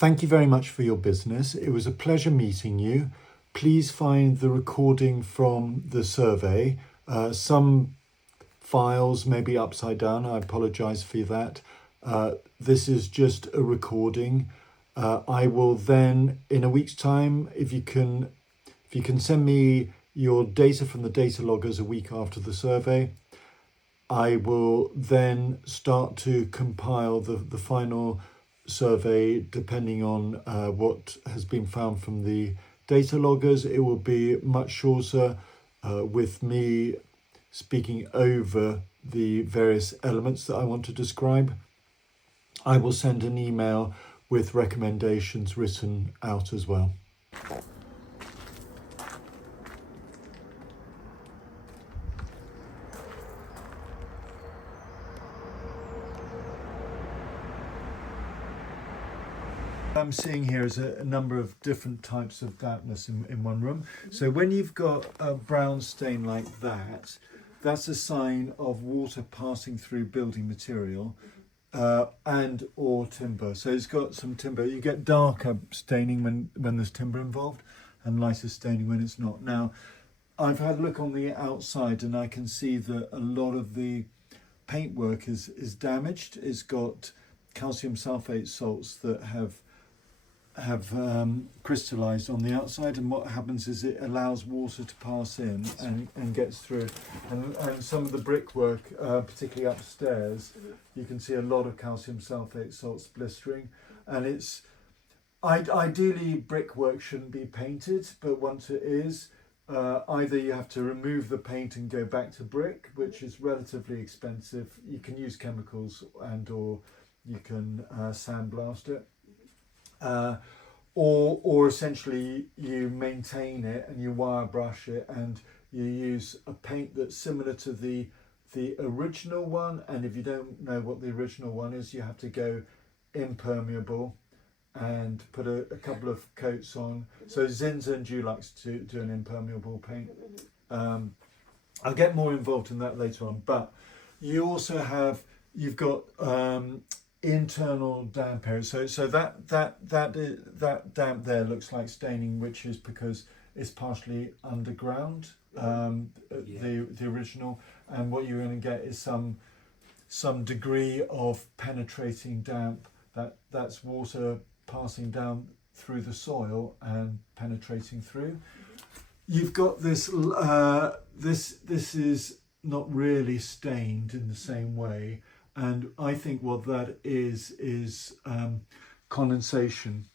Thank you very much for your business. It was a pleasure meeting you. Please find the recording from the survey. Some files may be upside down. I apologize for that. This is just a recording. I will then, in a week's time, if you can send me your data from the data loggers a week after the survey, I will then start to compile the final survey depending on what has been found from the data loggers. It will be much shorter with me speaking over the various elements that I want to describe. I will send an email with recommendations written out as well. I'm seeing here is a number of different types of dampness in one room. So when you've got a brown stain like that, that's a sign of water passing through building material and or timber. So it's got some timber. You get darker staining when there's timber involved and lighter staining when it's not. Now, I've had a look on the outside and I can see that a lot of the paintwork is damaged. It's got calcium sulfate salts that have crystallized on the outside, and what happens is it allows water to pass in and gets through. And some of the brickwork, particularly upstairs, you can see a lot of calcium sulfate salts blistering. And it's ideally brickwork shouldn't be painted, but once it is, either you have to remove the paint and go back to brick, which is relatively expensive. You can use chemicals and or you can sandblast it. Or essentially you maintain it and you wire brush it and you use a paint that's similar to the original one, and if you don't know what the original one is, you have to go impermeable and put a couple of coats on. So Zinza and Dew likes to do an impermeable paint. I'll get more involved in that later on, but you also you've got internal damp areas. So that damp there looks like staining, which is because it's partially underground, the original, and what you're going to get is some degree of penetrating damp. That's water passing down through the soil and penetrating through. You've got this. This is not really stained in the same way. And I think what that is condensation.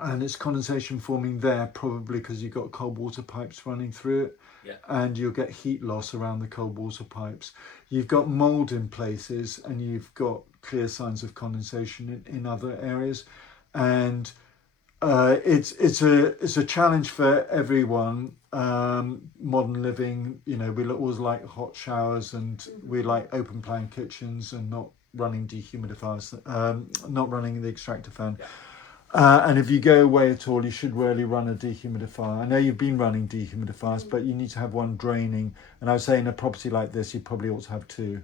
And it's condensation forming there probably because you've got cold water pipes running through it. Yeah. And you'll get heat loss around the cold water pipes. You've got mould in places and you've got clear signs of condensation in other areas. And it's a challenge for everyone. Modern living, we always like hot showers and we like open plan kitchens and not running dehumidifiers, not running the extractor fan. And if you go away at all, you should really run a dehumidifier. I know you've been running dehumidifiers, but you need to have one draining. And I would say in a property like this, you probably ought to have two,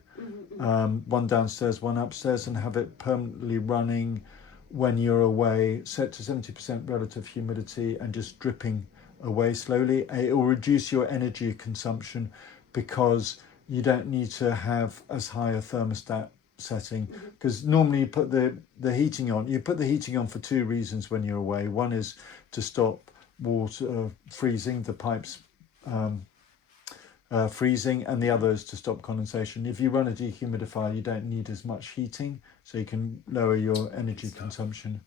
one downstairs, one upstairs, and have it permanently running when you're away, set to 70% relative humidity and just dripping away slowly. It will reduce your energy consumption because you don't need to have as high a thermostat setting, because normally you put the heating on. You put the heating on for two reasons when you're away. One is to stop water freezing, the pipes freezing, and the other is to stop condensation. If you run a dehumidifier, you don't need as much heating, so you can lower your energy consumption.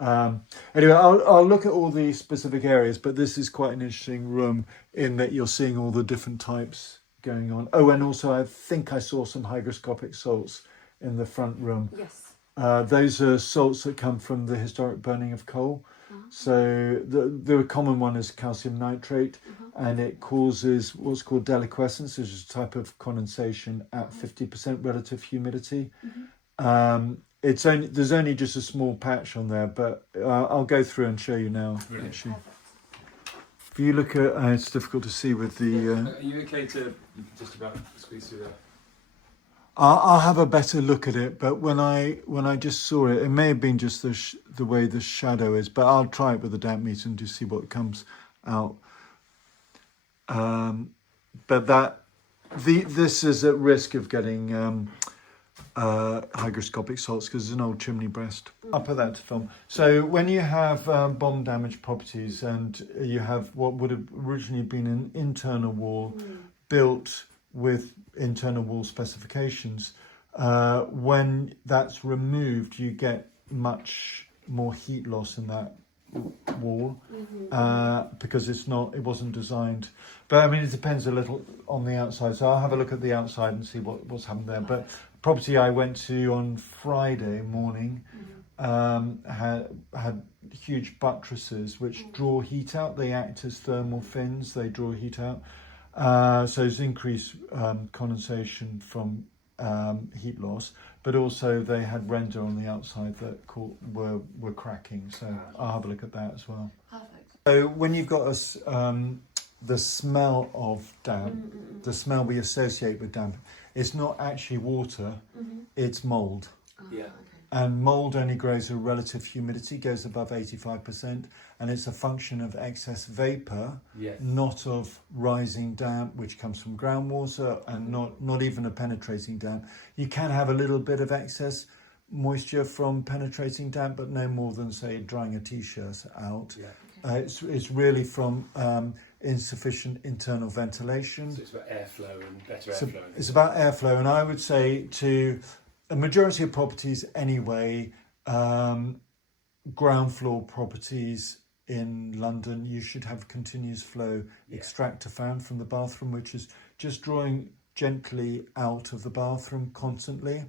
Anyway, I'll look at all the specific areas, but this is quite an interesting room in that you're seeing all the different types going on. Oh, and also I think I saw some hygroscopic salts in the front room. Yes. Those are salts that come from the historic burning of coal. So the common one is calcium nitrate, and it causes what's called deliquescence, which is a type of condensation at 50% relative humidity. There's only just a small patch on there, but I'll go through and show you now. Actually, if you look at, it's difficult to see with the. Are you okay to just about squeeze through there? I'll have a better look at it, but when I just saw it, it may have been just the way the shadow is, but I'll try it with the damp meter and just see what comes out. But this is at risk of getting hygroscopic salts because it's an old chimney breast. I'll put that to film. So when you have bomb damaged properties and you have what would have originally been an internal wall built with internal wall specifications, when that's removed, you get much more heat loss in that wall because it wasn't designed. But I mean, it depends a little on the outside. So I'll have a look at the outside and see what's happened there. But property I went to on Friday morning had huge buttresses which draw heat out. They act as thermal fins. They draw heat out. So there's increased condensation from heat loss, but also they had render on the outside that were cracking. So I'll have a look at that as well. Perfect. So when you've got the smell of damp, the smell we associate with damp, it's not actually water, it's mould. Yeah. And mould only grows with relative humidity, goes above 85%, and it's a function of excess vapour, not of rising damp, which comes from groundwater, and not even a penetrating damp. You can have a little bit of excess moisture from penetrating damp, but no more than, say, drying a t-shirt out. It's really from insufficient internal ventilation. So it's about airflow and better airflow. It's about airflow, and I would say to a majority of properties anyway, ground floor properties in London, you should have continuous flow extractor fan from the bathroom, which is just drawing gently out of the bathroom constantly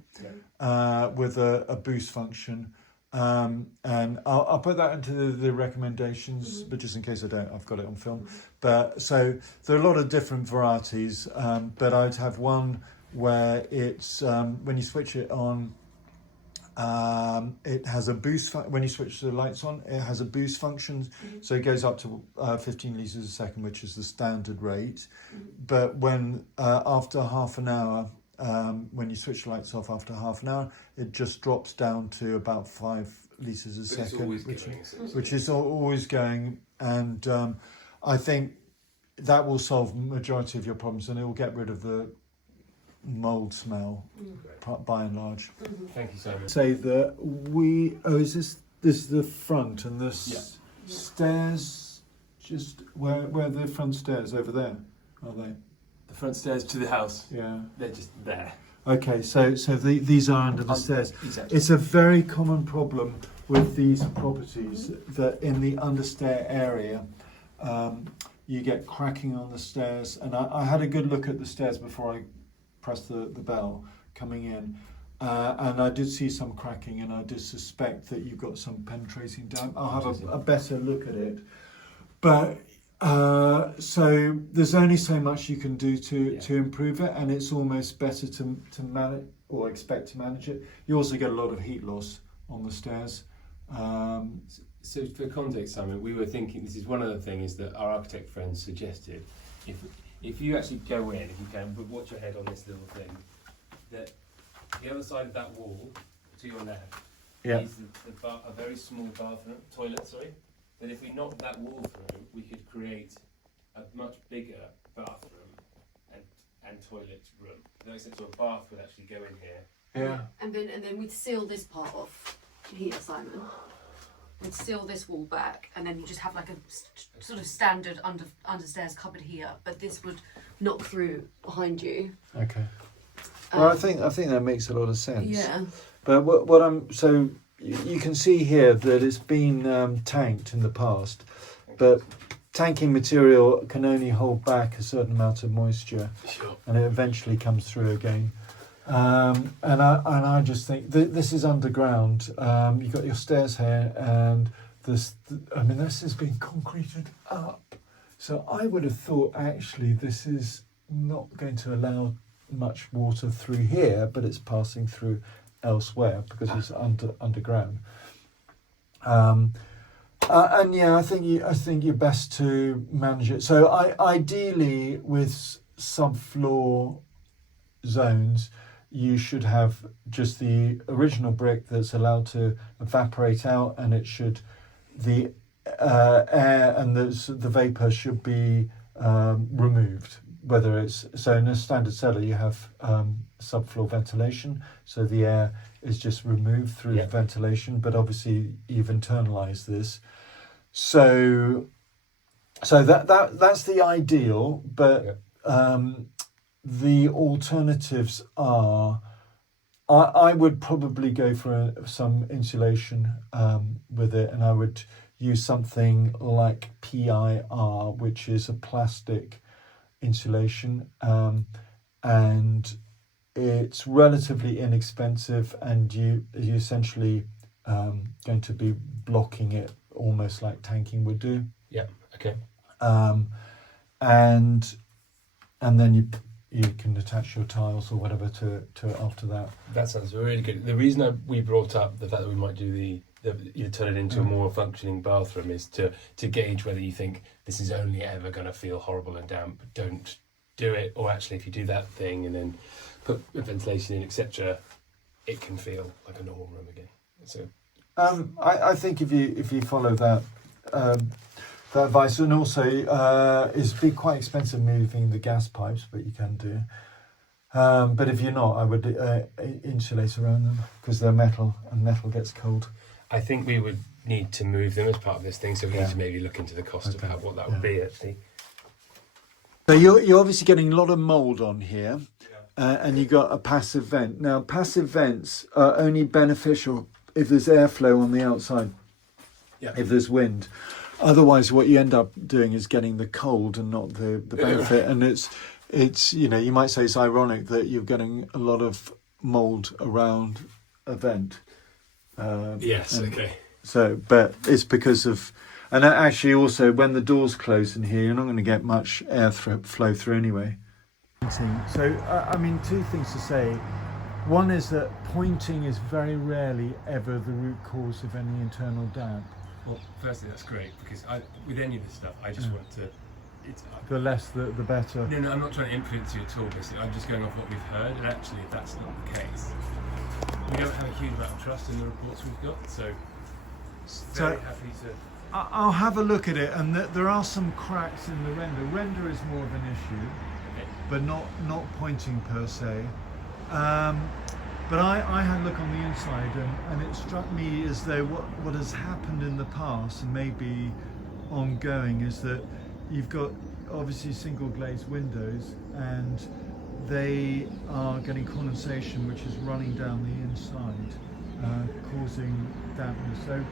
with a boost function. And I'll put that into the recommendations, but just in case I don't, I've got it on film. But so there are a lot of different varieties, but I'd have one where it's when you switch it on, it has a boost. When you switch the lights on, it has a boost function, so it goes up to 15 litres a second, which is the standard rate. But when after half an hour, when you switch the lights off after half an hour, it just drops down to about 5 litres a second, which is always going. And I think that will solve the majority of your problems, and it will get rid of the mould smell by and large. Thank you so much. Say that is this the front, and this stairs just where are the front stairs over there, are they? The front stairs to the house. Yeah. They're just there. Okay, so these are under the stairs. Exactly. It's a very common problem with these properties that in the understair area, you get cracking on the stairs. And I had a good look at the stairs before I pressed the bell coming in. And I did see some cracking, and I did suspect that you've got some penetrating damp. I'll have a better look at it. But so there's only so much you can do to improve it, and it's almost better to manage or expect to manage it. You also get a lot of heat loss on the stairs. So for context, Simon, we were thinking, this is one of the things that our architect friends suggested. If you actually go in, if you can, but watch your head on this little thing, that the other side of that wall to your left is a very small toilet. But if we knocked that wall through, we could create a much bigger bathroom and toilet room. So a bath would actually go in here. Yeah. And then we'd seal this part off here, Simon. We'd seal this wall back, and then you just have like a sort of standard understairs cupboard here. But this would knock through behind you. Okay. Well, I think that makes a lot of sense. Yeah. But you can see here that it's been tanked in the past, but tanking material can only hold back a certain amount of moisture, and it eventually comes through again. And I just think this is underground. You've got your stairs here, and this has been concreted up. So I would have thought actually this is not going to allow much water through here, but it's passing through elsewhere because it's underground. And yeah, I think you're best to manage it. So ideally with subfloor zones, you should have just the original brick that's allowed to evaporate out, and it should the air and the vapor should be removed. Whether it's so in a standard cellar, you have subfloor ventilation, so the air is just removed through ventilation. But obviously, you've internalized this, so that's the ideal. But the alternatives are, I would probably go for some insulation with it, and I would use something like PIR, which is a plastic insulation, and it's relatively inexpensive, and you essentially going to be blocking it almost like tanking would do. Yeah. Okay. And then you can attach your tiles or whatever to it after that. That sounds really good. The reason we brought up the fact that we might do turn it into a more functioning bathroom is to gauge whether you think this is only ever going to feel horrible and damp. Don't do it, or actually, if you do that thing and then put ventilation in, etc., it can feel like a normal room again. So, I think if you follow that advice, and also it's be quite expensive moving the gas pipes, but you can do. But if you're not, I would insulate around them because they're metal, and metal gets cold. I think we would need to move them as part of this thing, so we need to maybe look into the cost of what that would be actually. So you're obviously getting a lot of mould on here, and you've got a passive vent. Now, passive vents are only beneficial if there's airflow on the outside, if there's wind. Otherwise, what you end up doing is getting the cold and not the benefit. And it's you might say it's ironic that you're getting a lot of mould around a vent. Yes. Okay. So, but it's because of, and actually also when the doors close in here, you're not going to get much air flow through anyway. So, I mean, two things to say. One is that pointing is very rarely ever the root cause of any internal damp. Well, firstly, that's great, because with any of this stuff, I just want to. The less, the better. No, I'm not trying to influence you at all. Basically, I'm just going off what we've heard, and actually, if that's not the case, we don't have a huge amount of trust in the reports we've got. So, very happy to. I'll have a look at it, and there are some cracks in the render. Render is more of an issue, but not pointing per se. But I had a look on the inside, and it struck me as though what has happened in the past, and maybe ongoing, is that you've got obviously single glazed windows, and they are getting condensation which is running down the inside, causing dampness. So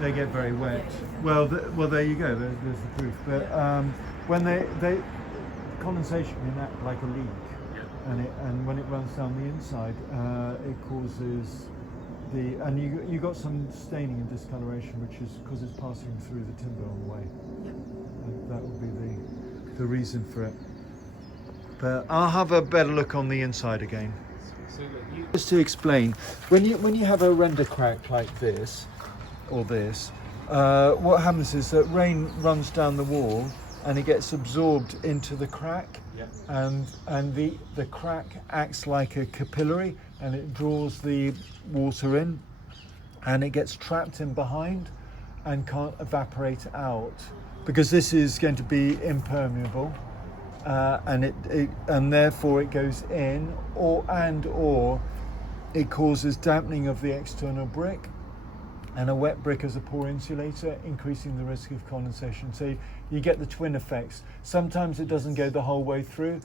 they get very wet. Well, there you go. There's the proof. But when they condensation can act like a leak, and when it runs down the inside, it causes and you got some staining and discoloration, which is because it's passing through the timber on the way. That would be the reason for it. But I'll have a better look on the inside again. Just to explain, when you have a render crack like this or this, what happens is that rain runs down the wall and it gets absorbed into the crack, and the crack acts like a capillary, and it draws the water in, and it gets trapped in behind and can't evaporate out, because this is going to be impermeable, and therefore it goes in, or it causes dampening of the external brick, and a wet brick as a poor insulator, increasing the risk of condensation. So you get the twin effects. Sometimes it doesn't go the whole way through,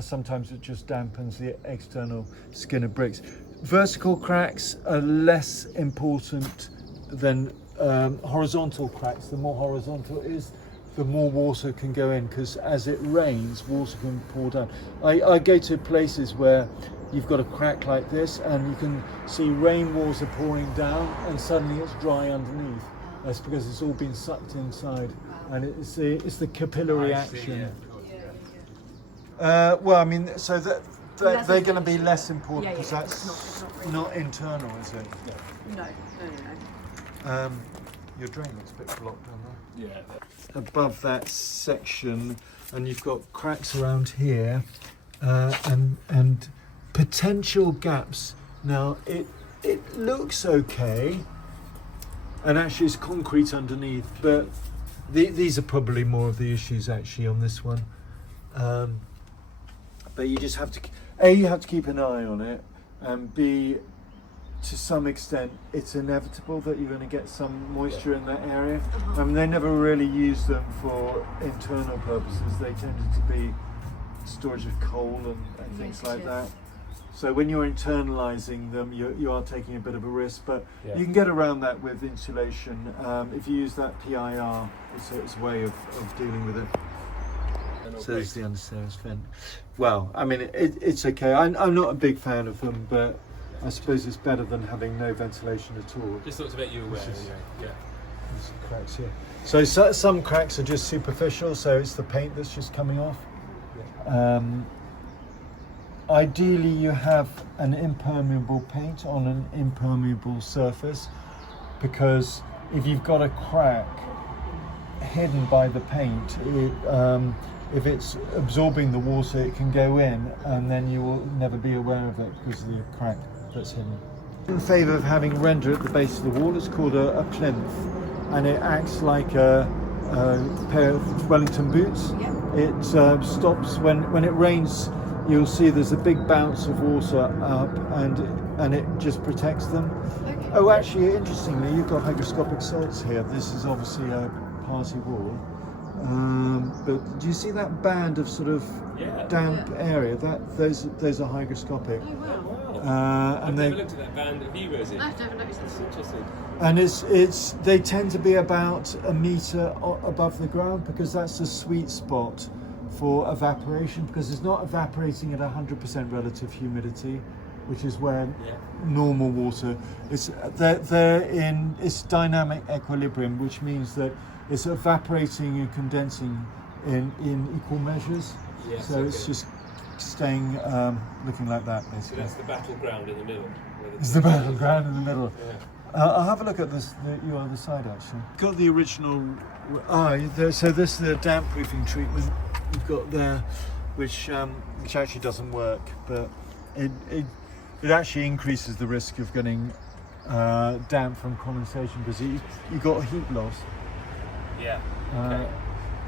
sometimes it just dampens the external skin of bricks. Vertical cracks are less important than horizontal cracks. The more horizontal it is, the more water can go in, because as it rains, water can pour down. I go to places where you've got a crack like this, and you can see rainwater pouring down, and suddenly it's dry underneath. That's because it's all been sucked inside, and it's the capillary action. Well, I mean, so they're going to be less important because that's not internal, is it? No. Your drain looks a bit blocked down there. Yeah. Above that section, and you've got cracks around here, and potential gaps. Now it looks okay, and actually it's concrete underneath, but these are probably more of the issues actually on this one. But you just have to, A, you have to keep an eye on it, and B, to some extent, it's inevitable that you're going to get some moisture in that area. I mean, they never really use them for internal purposes. They tended to be storage of coal and things like that. So when you're internalising them, you are taking a bit of a risk, but you can get around that with insulation. If you use that PIR, it's a way of dealing with it. So there's the understairs vent. Well, I mean, it's okay. I'm not a big fan of them, but I suppose it's better than having no ventilation at all. Just thought to make you aware. Anyway. Yeah. There's some cracks here. So some cracks are just superficial, so it's the paint that's just coming off. Ideally, you have an impermeable paint on an impermeable surface, because if you've got a crack hidden by the paint, if it's absorbing the water, it can go in, and then you will never be aware of it because of the crack that's hidden. In favour of having render at the base of the wall, it's called a plinth, and it acts like a pair of Wellington boots. It stops when it rains. You'll see there's a big bounce of water up, and it just protects them. Okay. Oh, actually, interestingly, you've got hygroscopic salts here. This is obviously a party wall. But do you see that band of sort of damp area? Those are hygroscopic. Oh wow. I've never looked at that band of heroes in. I've never noticed this. Interesting. And they tend to be about a metre above the ground, because that's the sweet spot for evaporation, because it's not evaporating at 100% relative humidity, which is where normal water is. They're in its dynamic equilibrium, which means that it's evaporating and condensing in equal measures. Yes, so it's just staying looking like that, basically. So that's the battleground in the middle. It's the battleground in the middle. Yeah. I'll have a look at your other side, actually. Got the original. So this is the damp proofing treatment you've got there, which actually doesn't work, but it actually increases the risk of getting damp from condensation, because you got heat loss. Yeah.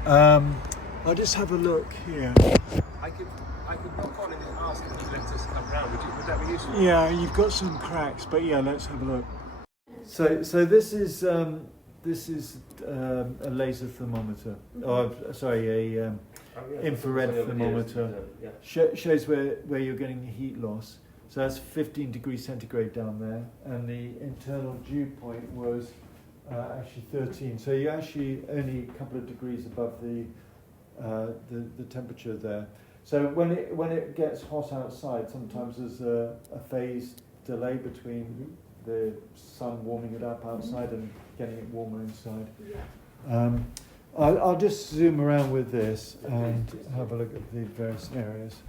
I'll just have a look here. I could knock on and ask if you let us come round. Would that be useful? Yeah, you've got some cracks, but yeah, let's have a look. So this is a laser thermometer. Oh, sorry, a infrared thermometer. Shows where you're getting the heat loss. So that's 15 degrees centigrade down there, and the internal dew point was actually 13. So you're actually only a couple of degrees above the temperature there. So when it gets hot outside, sometimes there's a phase delay between the sun warming it up outside and getting it warmer inside. I'll just zoom around with this and have a look at the various areas.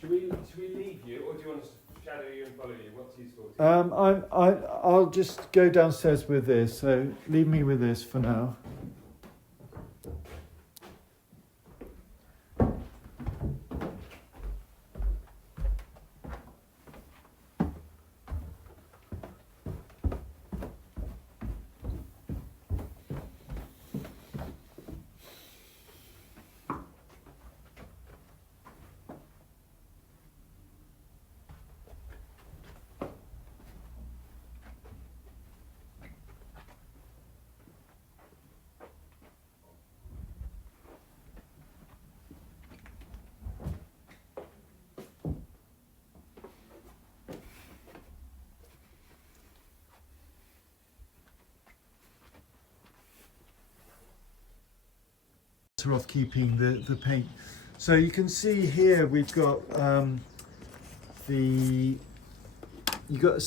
Should we leave you, or do you want us to shadow you and follow you? What's useful to you? I'll just go downstairs with this. So leave me with this for now. Off keeping the paint. So you can see here we've got you've got a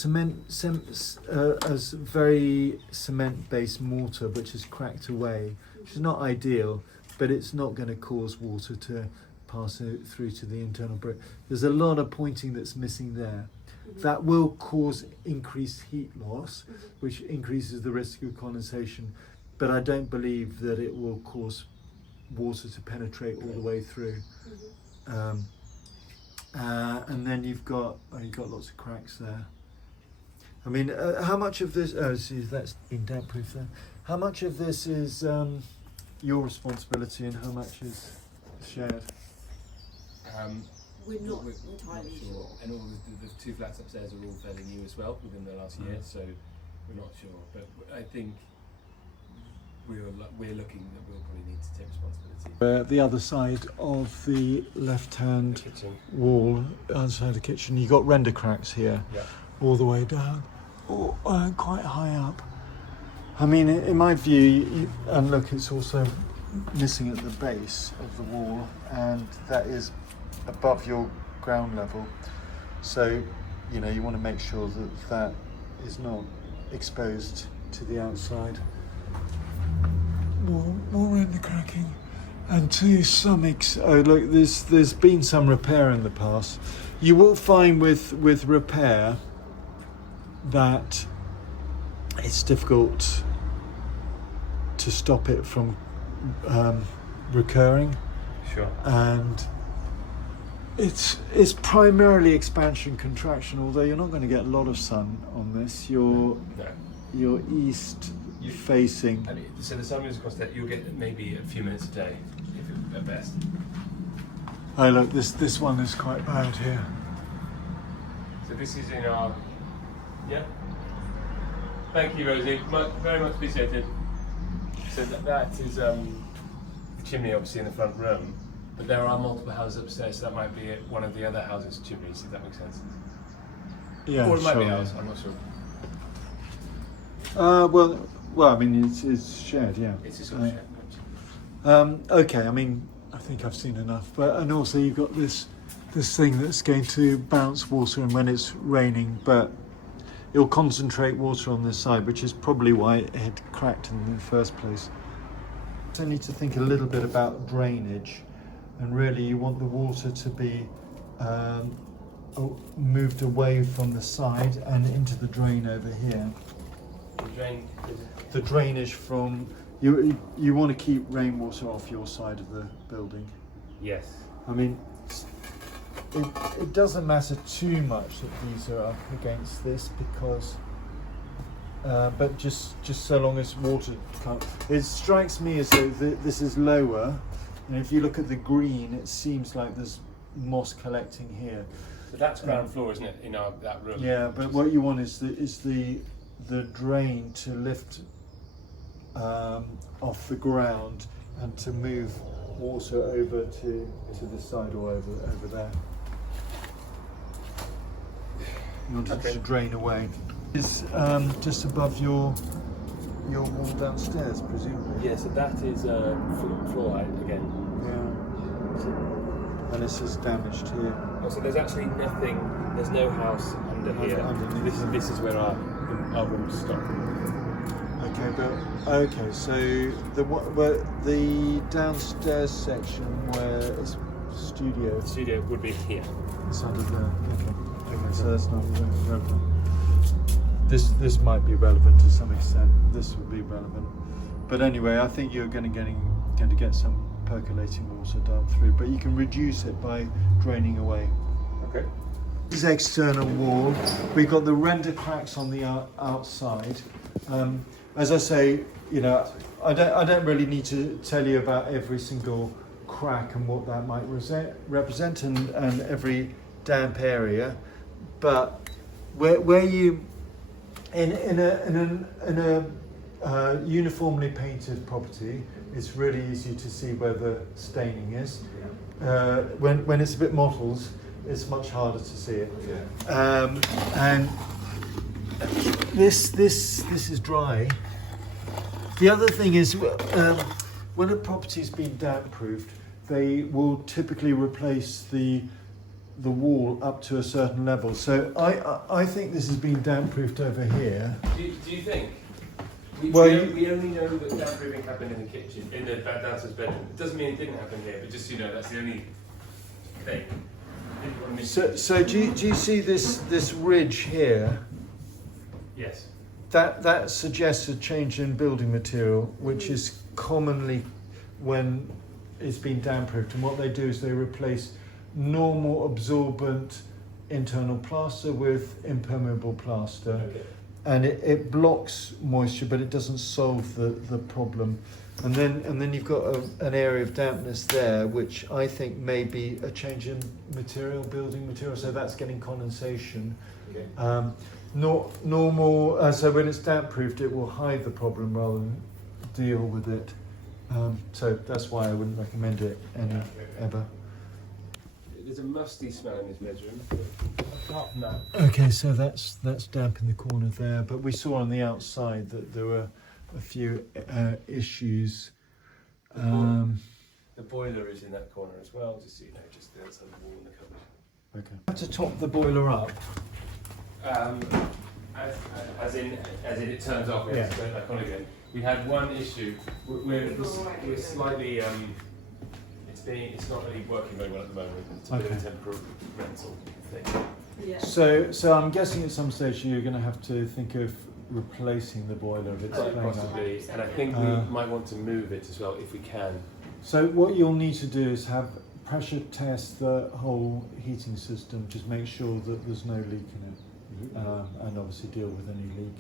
very cement-based mortar which is cracked away, which is not ideal, but it's not going to cause water to pass through to the internal brick. There's a lot of pointing that's missing there. That will cause increased heat loss, which increases the risk of condensation, but I don't believe that it will cause water to penetrate all the way through. And then you've got lots of cracks there. I mean, how much of this? Oh, see, that's been damp proof there. How much of this is your responsibility, and how much is shared? We're not We're entirely not sure. And all the two flats upstairs are all fairly new as well within the last year, so we're not sure. But I think we're looking that we'll probably need to take responsibility. The other side of the left-hand The kitchen. wall, other side of the kitchen, you got render cracks here, Yeah. all the way down, quite high up. I mean, in my view, and look, it's also missing at the base of the wall, and that is above your ground level. So, you know, you want to make sure that that is not exposed to the outside. More render cracking, and to some oh look, there's been some repair in the past. You will find with repair that it's difficult to stop it from recurring, Sure. and it's primarily expansion contraction. Although you're not going to get a lot of sun on this, No. you're east facing. And so the sun moves across that, you'll get maybe a few minutes a day, if at best. Oh look, this one is quite bad here. So this is in our, yeah. Thank you, Rosie. Very much appreciated. So that is the chimney, obviously, in the front room. But there are multiple houses upstairs, so that might be one of the other houses' chimneys, if that makes sense. Yeah, Or it might be sure. ours, I'm not sure. Well, I mean, it's shared, yeah. It's a sort of shared. Okay, I mean, I think I've seen enough. And also you've got this thing that's going to bounce water in when it's raining, but it'll concentrate water on this side, which is probably why it had cracked in the first place. So you need to think a little bit about drainage, and really you want the water to be moved away from the side and into the drain over here. The drainage from you want to keep rainwater off your side of the building. Yes. I mean, it doesn't matter too much that these are up against this, because but just so long as water can't. It strikes me as though this is lower, and if you look at the green, it seems like there's moss collecting here. But that's ground floor, isn't it, in that room? Yeah, but what you want is the drain to lift off the ground and to move water over to this side or over there. You want it to drain away. It's just above your wall downstairs, presumably. Yeah, so that is floor height again. Yeah. And this is damaged here. Oh, so there's actually nothing. There's no house under here. Underneath. This is where our rooms stop. Okay, so the downstairs section where it's studio. The studio would be here. It's under there. Okay, so that's not relevant. This might be relevant to some extent. This would be relevant, but anyway, I think you're going to get some percolating water down through, but you can reduce it by draining away. Okay. This is external wall. We've got the render cracks on the outside. As I say, you know, I don't really need to tell you about every single crack and what that might represent, and every damp area, but where you in a uniformly painted property, it's really easy to see where the staining is. When it's a bit mottled, it's much harder to see it. And this is dry. The other thing is, when a property's been damp proofed, they will typically replace the wall up to a certain level. So I think this has been damp proofed over here. Do you think? We only know that damp proofing happened in the kitchen, in the downstairs bedroom. It doesn't mean it didn't happen here, but just, you know, that's the only thing. So do you see this ridge here? Yes. That suggests a change in building material, which is commonly when it's been damp-proofed. And what they do is they replace normal absorbent internal plaster with impermeable plaster. Okay. And it blocks moisture, but it doesn't solve the problem. And then you've got an area of dampness there, which I think may be a change in material, building material. So that's getting condensation. Okay. Normal. So when it's damp-proofed, it will hide the problem rather than deal with it. So that's why I wouldn't recommend it ever. There's a musty smell in this bedroom. Apart from that. Okay, so that's damp in the corner there, but we saw on the outside that there were a few issues. The boiler is in that corner as well, just so you know, just the outside wall and the cupboard. Okay. To top the boiler up. As in it turns off, we have to turn it back on again. We had one issue. We're slightly. It's not really working very well at the moment. It's a bit of a temporary rental thing. Yeah. So I'm guessing at some stage you're going to have to think of replacing the boiler if it's Quite playing up. possibly, and I think we might want to move it as well if we can. So what you'll need to do is have pressure test the whole heating system. Just make sure that there's no leak in it, and obviously deal with any leak.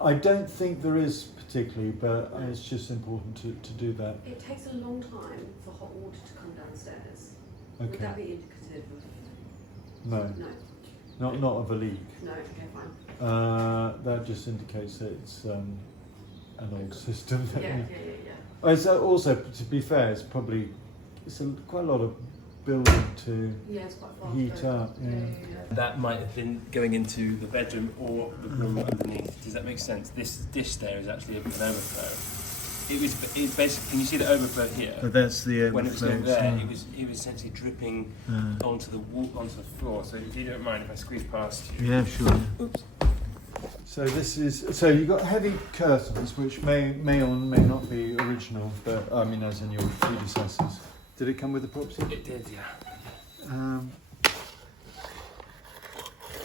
I don't think there is particularly, but it's just important to do that. It takes a long time for hot water to come downstairs. Okay. Would that be indicative of? No, No. not of a leak. No. Okay, fine. That just indicates that it's an old system. Yeah. It's also, to be fair, it's probably quite a lot of building to Yeah, it's quite fast. heat up. Yeah. That might have been going into the bedroom or the room underneath. Does that make sense? This dish there is actually an overflow. It basically. Can you see the overflow here? But that's the When it was going overflow, there, so- it was essentially dripping onto the wall, onto the floor. So if you don't mind if I squeeze past you. Yeah, sure. Oops. So you've got heavy curtains, which may or may not be original, but I mean, as in your predecessors. Did it come with the property? It did, yeah.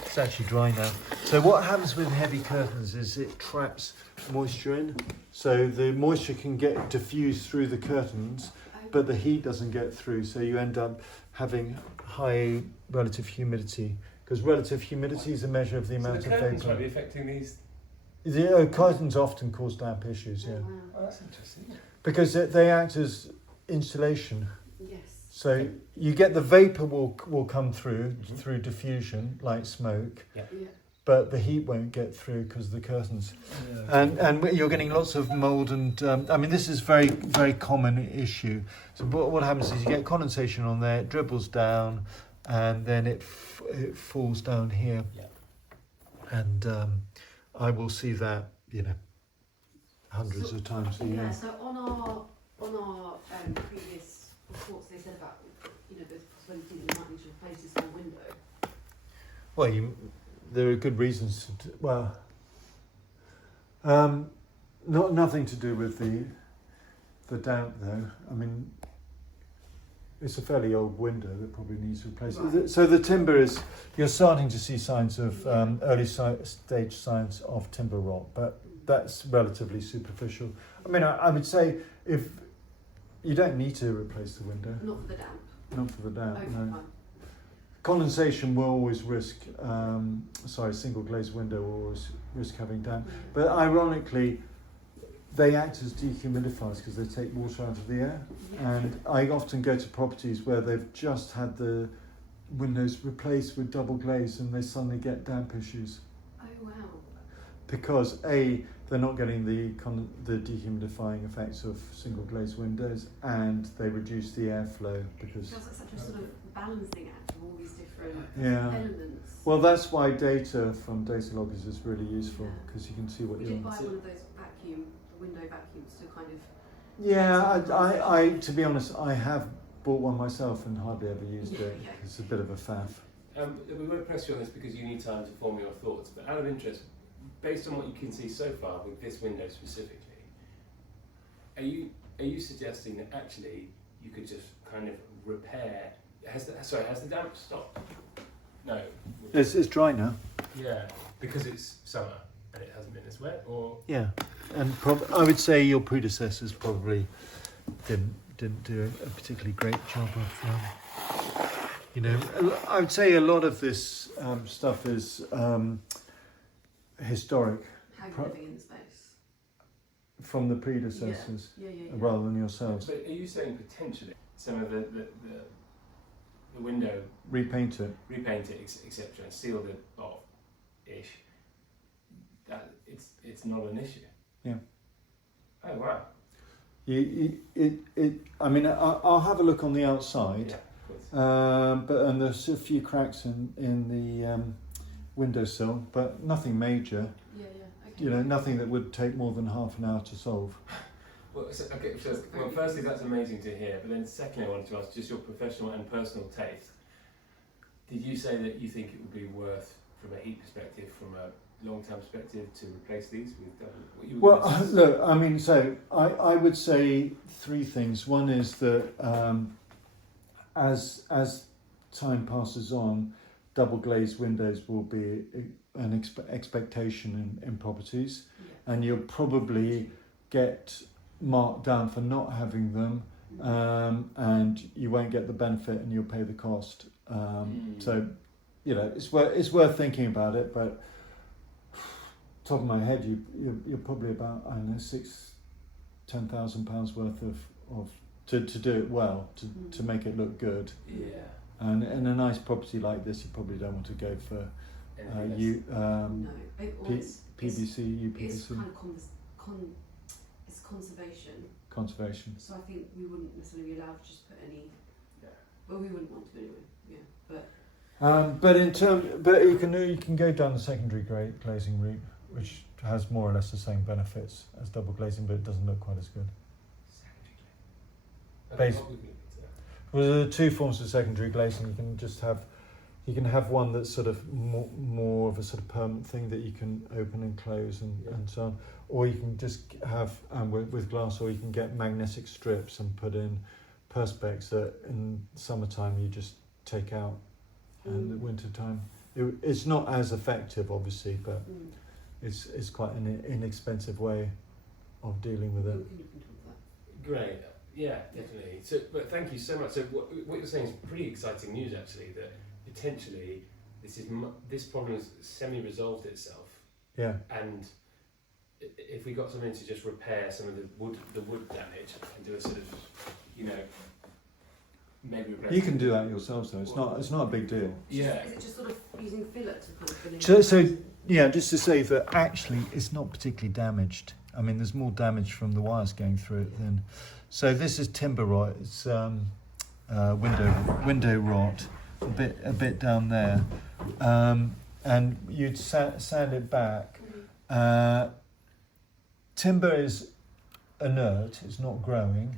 It's actually dry now. So what happens with heavy curtains is it traps moisture in. So the moisture can get diffused through the curtains, but the heat doesn't get through. So you end up having high relative humidity, because relative humidity is a measure of the amount So the of curtains vapor. might be affecting these. The curtains often cause damp issues, yeah, Oh, that's interesting. because they act as insulation. Yes. So you get the vapor will come through diffusion, like smoke, Yeah. but the heat won't get through because of the curtains. And you're getting lots of mold and I mean, this is very, very common issue. So what happens is you get condensation on there, it dribbles down, and then it falls down here. Yeah. And I will see that, hundreds of times a year. Yeah. So on our previous reports, they said about the possibility that you might need to replace this whole window. Well, there are good reasons to. Nothing to do with the damp though. I mean, it's a fairly old window that probably needs replacing. Right. So the timber you're starting to see signs of early stage signs of timber rot, but that's relatively superficial. I mean, I would say if you don't need to replace the window, Not for the damp. not for the damp, Okay, no. fine. Condensation will always risk, single glazed window will always risk having damp. But ironically, they act as dehumidifiers because they take water out of the air. And I often go to properties where they've just had the windows replaced with double glaze and they suddenly get damp issues. Oh wow. Because they're not getting the dehumidifying effects of single glazed windows, and they reduce the airflow because. It feels like such a sort of balancing act of all these different Yeah. elements. Well, that's why data from data loggers is really useful Yeah. because you can see what We you're. did buy one of those window vacuums to kind of. Yeah, I to be honest, I have bought one myself and hardly ever used it. Yeah. It's a bit of a faff. We won't press you on this because you need time to form your thoughts, but out of interest, based on what you can see so far with this window specifically, are you suggesting that actually you could just kind of repair Has the damp stopped? No. It's dry now. Yeah, because it's summer and it hasn't been as wet, or Yeah, and I would say your predecessors probably didn't do a particularly great job of, I would say a lot of this stuff is historic How Pro- you're living in the space. from the predecessors Yeah. rather than yourselves. But are you saying potentially some of the window, Repaint it. repaint it, etc., and seal it off, ish? That it's not an issue. Yeah. Oh wow. I mean, I'll have a look on the outside, Yeah, of course. and there's a few cracks in the windowsill, but nothing major. Yeah. Okay. Nothing that would take more than half an hour to solve. Well, firstly, that's amazing to hear. But then, secondly, I wanted to ask just your professional and personal taste. Did you say that you think it would be worth, from a heat perspective, from a long-term perspective, to replace these with what you were gonna say? Look, I mean, so I would say three things. One is that as time passes on, double glazed windows will be an expectation in properties, Yeah. and you'll probably get marked down for not having them, and you won't get the benefit, and you'll pay the cost. So, it's worth thinking about it. But top of my head, you're probably about, I don't know, £10,000 worth of to do it well, to make it look good. Yeah. And in a nice property like this, you probably don't want to go for Anything less? No. It's PVC, It's UPVC, kind of it's conservation. conservation. So I think we wouldn't necessarily be allowed to just put any. Yeah. Well, we wouldn't want to anyway. Yeah, but But you can go down the secondary glazing route, which has more or less the same benefits as double glazing, but it doesn't look quite as good. Okay, Base- what would we do to that? Well, there are two forms of secondary glazing. You can have one that's sort of more of a sort of permanent thing that you can open and close and so on, or you can just have with glass, or you can get magnetic strips and put in perspex that in summertime you just take out, and in winter time it's not as effective, obviously, but it's quite an inexpensive way of dealing with we it. can look into that. Great. Yeah, definitely. So, but thank you so much. So, what you're saying is pretty exciting news, actually. That potentially this problem has semi-resolved itself, Yeah. and if we got something to just repair some of the wood damage and do a sort of, maybe replace. You can do that yourselves, though. It's not a big deal. Yeah. Is it just sort of using filler to kind of fill in? So yeah, just to say that actually it's not particularly damaged. I mean, there's more damage from the wires going through it than. So this is timber rot. It's window rot, a bit down there, and you'd sand it back. Timber is inert; it's not growing.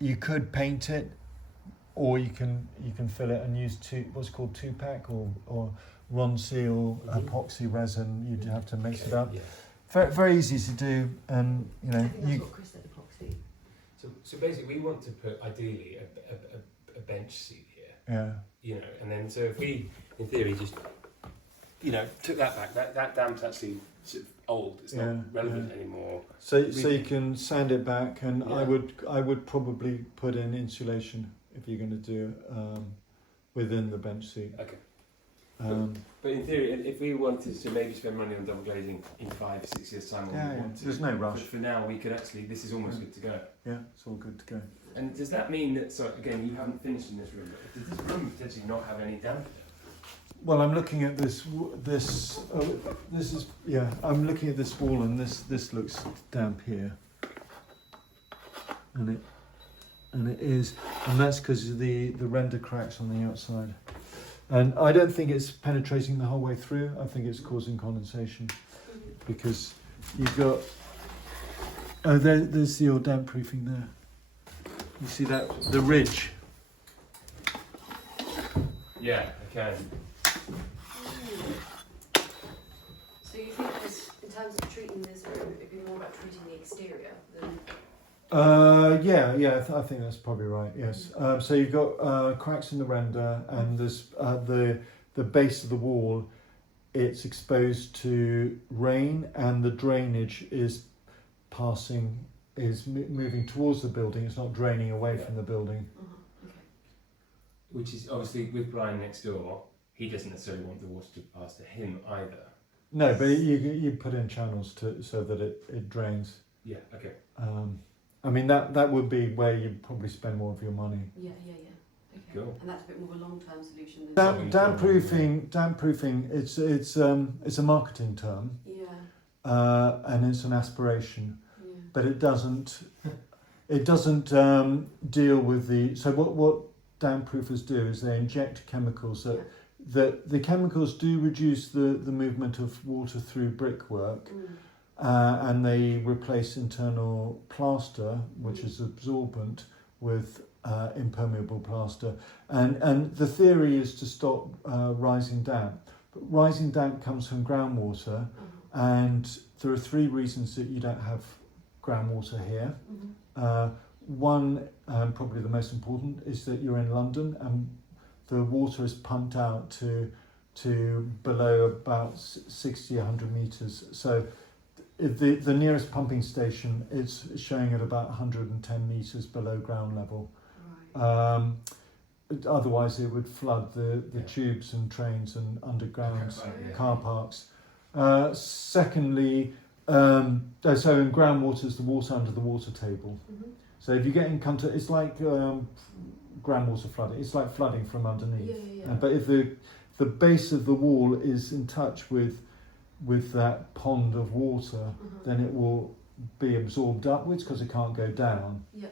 You could paint it, or you can fill it and use what's called 2-pack or Ronseal epoxy resin. You'd have to mix it up. Yeah. Very, very easy to do, and I think that's what Chris said, epoxy. So basically, we want to put ideally a bench seat here. yeah. And then so if we, in theory, just took that back, that damp's actually sort of old. It's not relevant anymore. So you can sand it back, and Yeah. I would probably put in insulation if you're going to do within the bench seat. Okay. But in theory, if we wanted to maybe spend money on double glazing in 5-6 years' time, when we want to, there's no but rush. for now we could actually. This is almost good to go. Yeah, it's all good to go. And does that mean that? So again, you haven't finished in this room. But does this room potentially not have any damp in it? Well, I'm looking at this is I'm looking at this wall, and this looks damp here, and it is, and that's because of the render cracks on the outside, and I don't think it's penetrating the whole way through. I think it's causing condensation, because you've got there's your damp proofing there. You see that, the ridge. Yeah, I can. So you think in terms of treating this room, it'd be more about treating the exterior than I think that's probably right. Yes. So you've got cracks in the render, and there's the base of the wall. It's exposed to rain, and the drainage is moving towards the building. It's not draining away from the building. Okay. Which is obviously with Brian next door. He doesn't necessarily want the water to pass to him either. No, but you put in channels so that it drains. Yeah. Okay. I mean that would be where you probably spend more of your money. Yeah. Okay. Cool. And that's a bit more of a long-term solution than Damp proofing. It's a marketing term. Yeah. And it's an aspiration, Yeah. but it doesn't deal with the. So what damp proofers do is they inject chemicals that the chemicals do reduce the movement of water through brickwork. And they replace internal plaster, which is absorbent, with impermeable plaster. And the theory is to stop rising damp. But rising damp comes from groundwater, and there are 3 reasons that you don't have groundwater here. One, probably the most important, is that you're in London and the water is pumped out to below about 60, 100 metres. So the nearest pumping station is showing at about 110 metres below ground level. Right. Otherwise, it would flood the tubes and trains and underground car parks. Secondly, so in groundwater is the water under the water table. So if you get in contact, it's like groundwater flooding. It's like flooding from underneath. Yeah. But if the base of the wall is in touch with that pond of water, then it will be absorbed upwards because it can't go down. Yeah.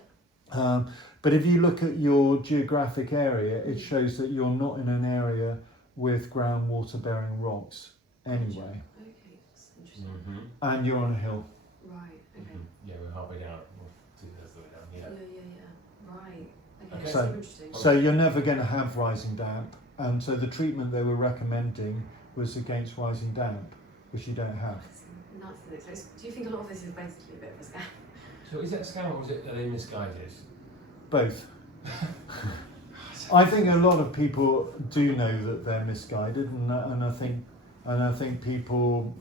But if you look at your geographic area, it shows that you're not in an area with groundwater bearing rocks anyway. Okay, that's interesting. And you're on a hill. Right. Okay. Yeah, we're halfway down. We'll do this the way down. Yeah. Right. Okay. Okay. So- That's interesting. So you're never going to have rising damp. And so the treatment they were recommending was against rising damp, which you don't have. That's nuts. Do you think a lot of this is basically a bit of a scam? So is that a scam or are they misguided? Both. I think a lot of people do know that they're misguided, and I think people,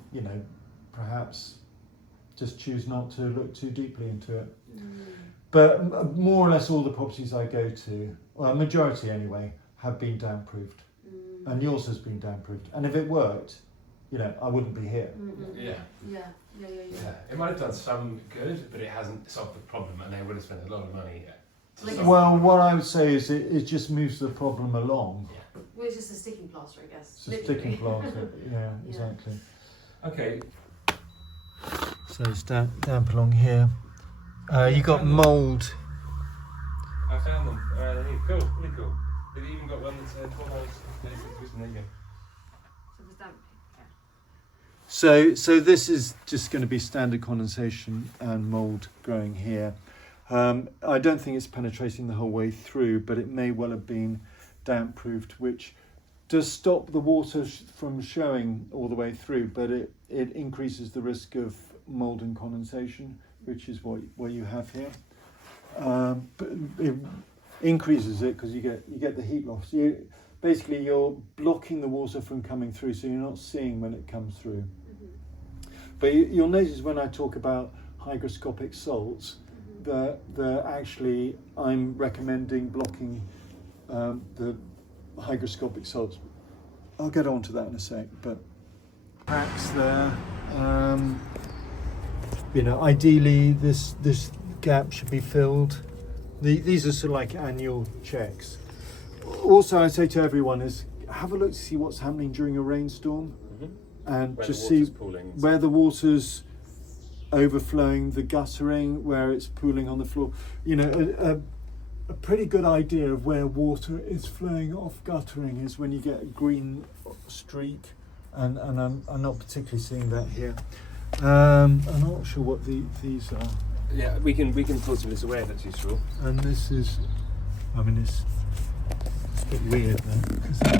perhaps just choose not to look too deeply into it. But more or less all the properties I go to, well, a majority anyway, have been damp proofed, and yours has been damp proofed. And if it worked, I wouldn't be here. Yeah. It might have done some good, but it hasn't solved the problem, and they would have spent a lot of money. Well, what I would say is it just moves the problem along. Yeah. Well, it's just a sticking plaster, I guess. It's a sticking plaster. Yeah, exactly. Okay. So it's damp along here. You got mould. I found them. Cool. Really cool. They've even got one that's 4 hours. There you go. So there's damp. So this is just going to be standard condensation and mould growing here. I don't think it's penetrating the whole way through, but it may well have been damp proofed, which does stop the water from showing all the way through, but it increases the risk of mould and condensation, which is what you have here. But it increases it because you get the heat loss. Basically you're blocking the water from coming through, so you're not seeing when it comes through. But you'll notice when I talk about hygroscopic salts, that actually I'm recommending blocking the hygroscopic salts. I'll get on to that in a sec, but cracks there. Ideally this gap should be filled. These are sort of like annual checks. Also, I say to everyone is have a look to see what's happening during a rainstorm, and Where just the water's see pooling. where the water's overflowing, the guttering, where it's pooling on the floor. A pretty good idea of where water is flowing off guttering is when you get a green streak, and I'm not particularly seeing that here. I'm not sure what these are. Yeah, we can pull some of this away if that's useful. And this is, it's a bit weird then.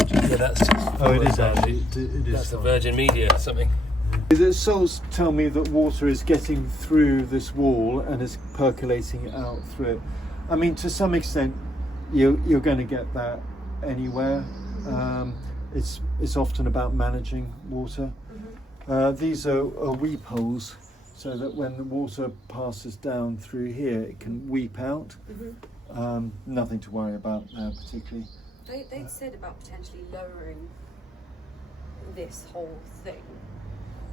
Yeah, that's. Oh, it is actually. It is. That's the Virgin Media something. Yeah. The salts tell me that water is getting through this wall and is percolating out through it. I mean, to some extent, you're going to get that anywhere. It's often about managing water. These are weep holes, so that when the water passes down through here, it can weep out. Nothing to worry about there particularly. They'd said about potentially lowering this whole thing.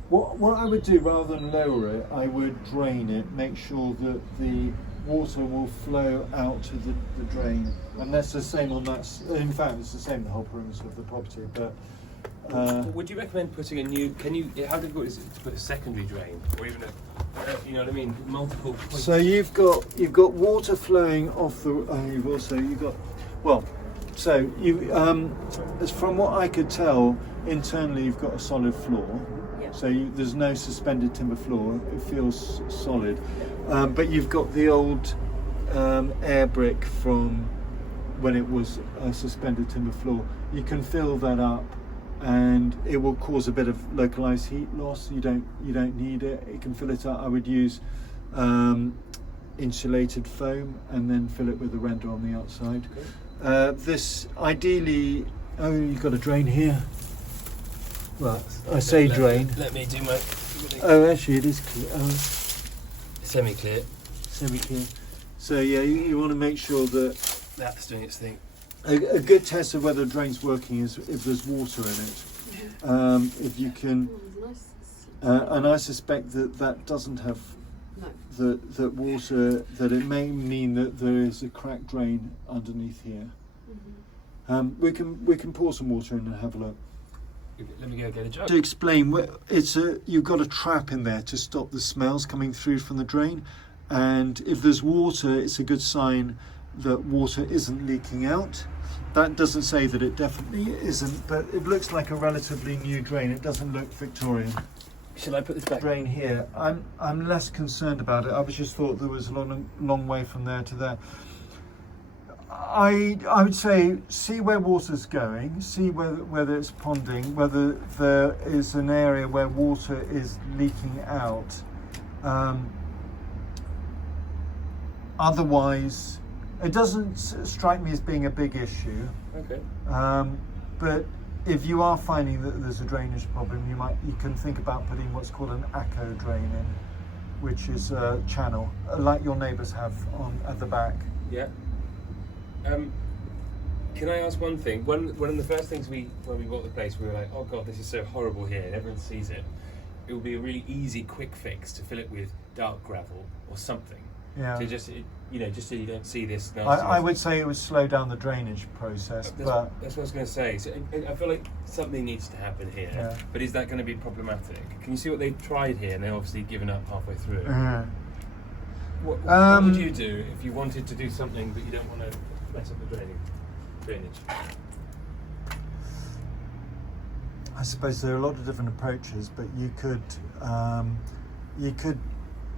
What I would do, rather than lower it, I would drain it, make sure that the water will flow out to the drain. And that's the same on that, in fact it's the same in the whole perimeter of the property. But would you recommend putting a new, how difficult is it to put a secondary drain? Or even you know what I mean, multiple points? So you've got water flowing off the, as from what I could tell, internally you've got a solid floor. So there's no suspended timber floor, it feels solid. But you've got the old air brick from when it was a suspended timber floor. You can fill that up and it will cause a bit of localized heat loss. You don't need it. You can fill it up. I would use insulated foam and then fill it with a render on the outside. This ideally, you've got a drain here. Well, I say drain. Let me do my... Oh, actually it is clear. Semi-clear. Semi-clear. So yeah, you want to make sure that that's doing its thing. A good test of whether a drain's working is if there's water in it. If you can, and I suspect that doesn't have that water, that it may mean that there is a cracked drain underneath here. We can pour some water in and have a look. Let me go get a jug. To explain, you've got a trap in there to stop the smells coming through from the drain, and if there's water, it's a good sign that water isn't leaking out. That doesn't say that it definitely isn't, but it looks like a relatively new drain. It doesn't look Victorian. Shall I put this back? Drain here. I'm less concerned about it. I just thought there was a long way from there to there. I would say see where water's going, see whether it's ponding, whether there is an area where water is leaking out. Otherwise, it doesn't strike me as being a big issue. Okay. But if you are finding that there's a drainage problem, you can think about putting what's called an ACO drain in, which is a channel, like your neighbours have at the back. Yeah. Can I ask one thing? One of the first things when we bought the place, we were like, oh god, this is so horrible here, and everyone sees it. It would be a really easy, quick fix to fill it with dark gravel or something. Yeah. To just so you don't see this. I would say it would slow down the drainage process, that's but what I was going to say. So I feel like something needs to happen here. Yeah. But is that going to be problematic? Can you see what they've tried here, and they've obviously given up halfway through? What would you do if you wanted to do something but you don't want to mess up the drainage? I suppose there are a lot of different approaches, but you could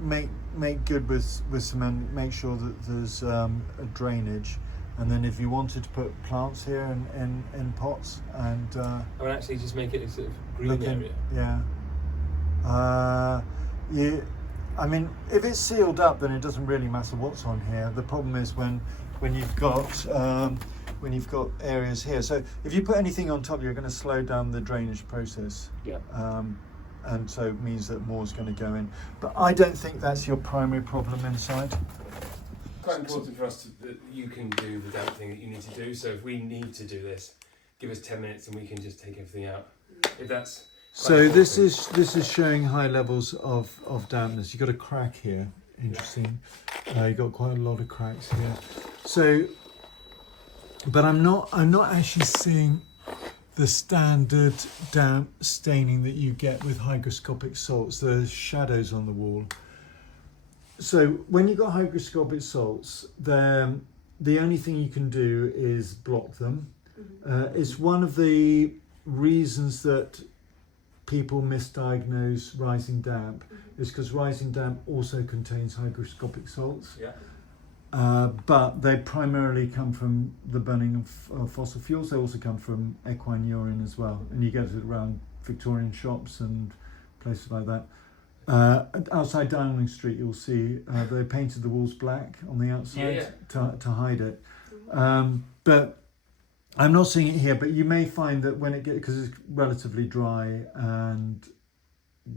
make good with cement, make sure that there's a drainage, and then if you wanted to put plants here in pots and actually just make it a sort of green area. Yeah. I mean, if it's sealed up, then it doesn't really matter what's on here. The problem is when you've got areas here. So if you put anything on top, you're going to slow down the drainage process. Yeah. And so it means that more is going to go in. But I don't think that's your primary problem inside. Quite important for us that you can do the damp thing that you need to do. So if we need to do this, give us 10 minutes and we can just take everything out. If that's so this is showing high levels of dampness. You've got a crack here. Interesting. You've got quite a lot of cracks here. So, but I'm not actually seeing the standard damp staining that you get with hygroscopic salts. There's shadows on the wall. So when you've got hygroscopic salts, the only thing you can do is block them. It's one of the reasons that people misdiagnose rising damp is because rising damp also contains hygroscopic salts. Yeah. But they primarily come from the burning of fossil fuels. They also come from equine urine as well, and you get it around Victorian shops and places like that. Outside Downing Street, you'll see they painted the walls black on the outside to hide it. But I'm not seeing it here. But you may find that when it gets, because it's relatively dry and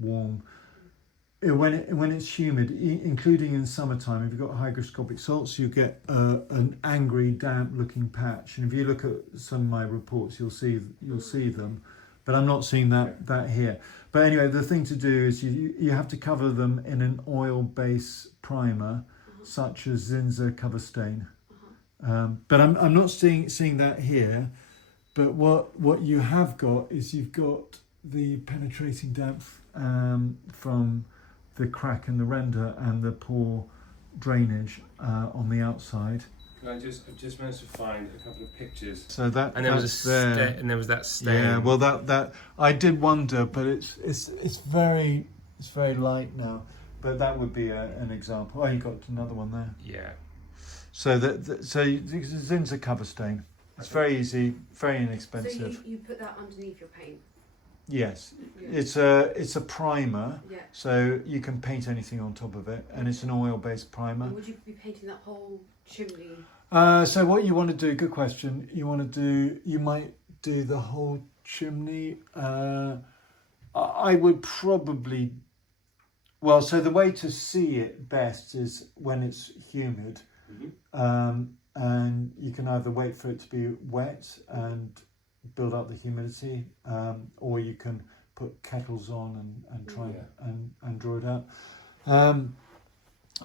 warm, when it's humid, including in summertime, if you've got hygroscopic salts, you get an angry, damp-looking patch. And if you look at some of my reports, you'll see them. But I'm not seeing that here. But anyway, the thing to do is you have to cover them in an oil-based primer, such as Zinza cover stain. But I'm not seeing that here. But what you have got is you've got the penetrating damp from the crack in the render and the poor drainage on the outside. I've just managed to find a couple of pictures. So that And there was and there was that stain. Yeah, well that I did wonder, but it's very light now. But that would be an example. Oh, you got another one there. Yeah. So Zinza cover stain. It's very easy, very inexpensive. So you put that underneath your paint. Yes, Yeah. it's a primer, Yeah. so you can paint anything on top of it, and it's an oil-based primer. And would you be painting that whole chimney? So what you want to do? Good question. You might do the whole chimney. I would probably. Well, so the way to see it best is when it's humid, and you can either wait for it to be wet and build up the humidity, or you can put kettles on and try and draw it out.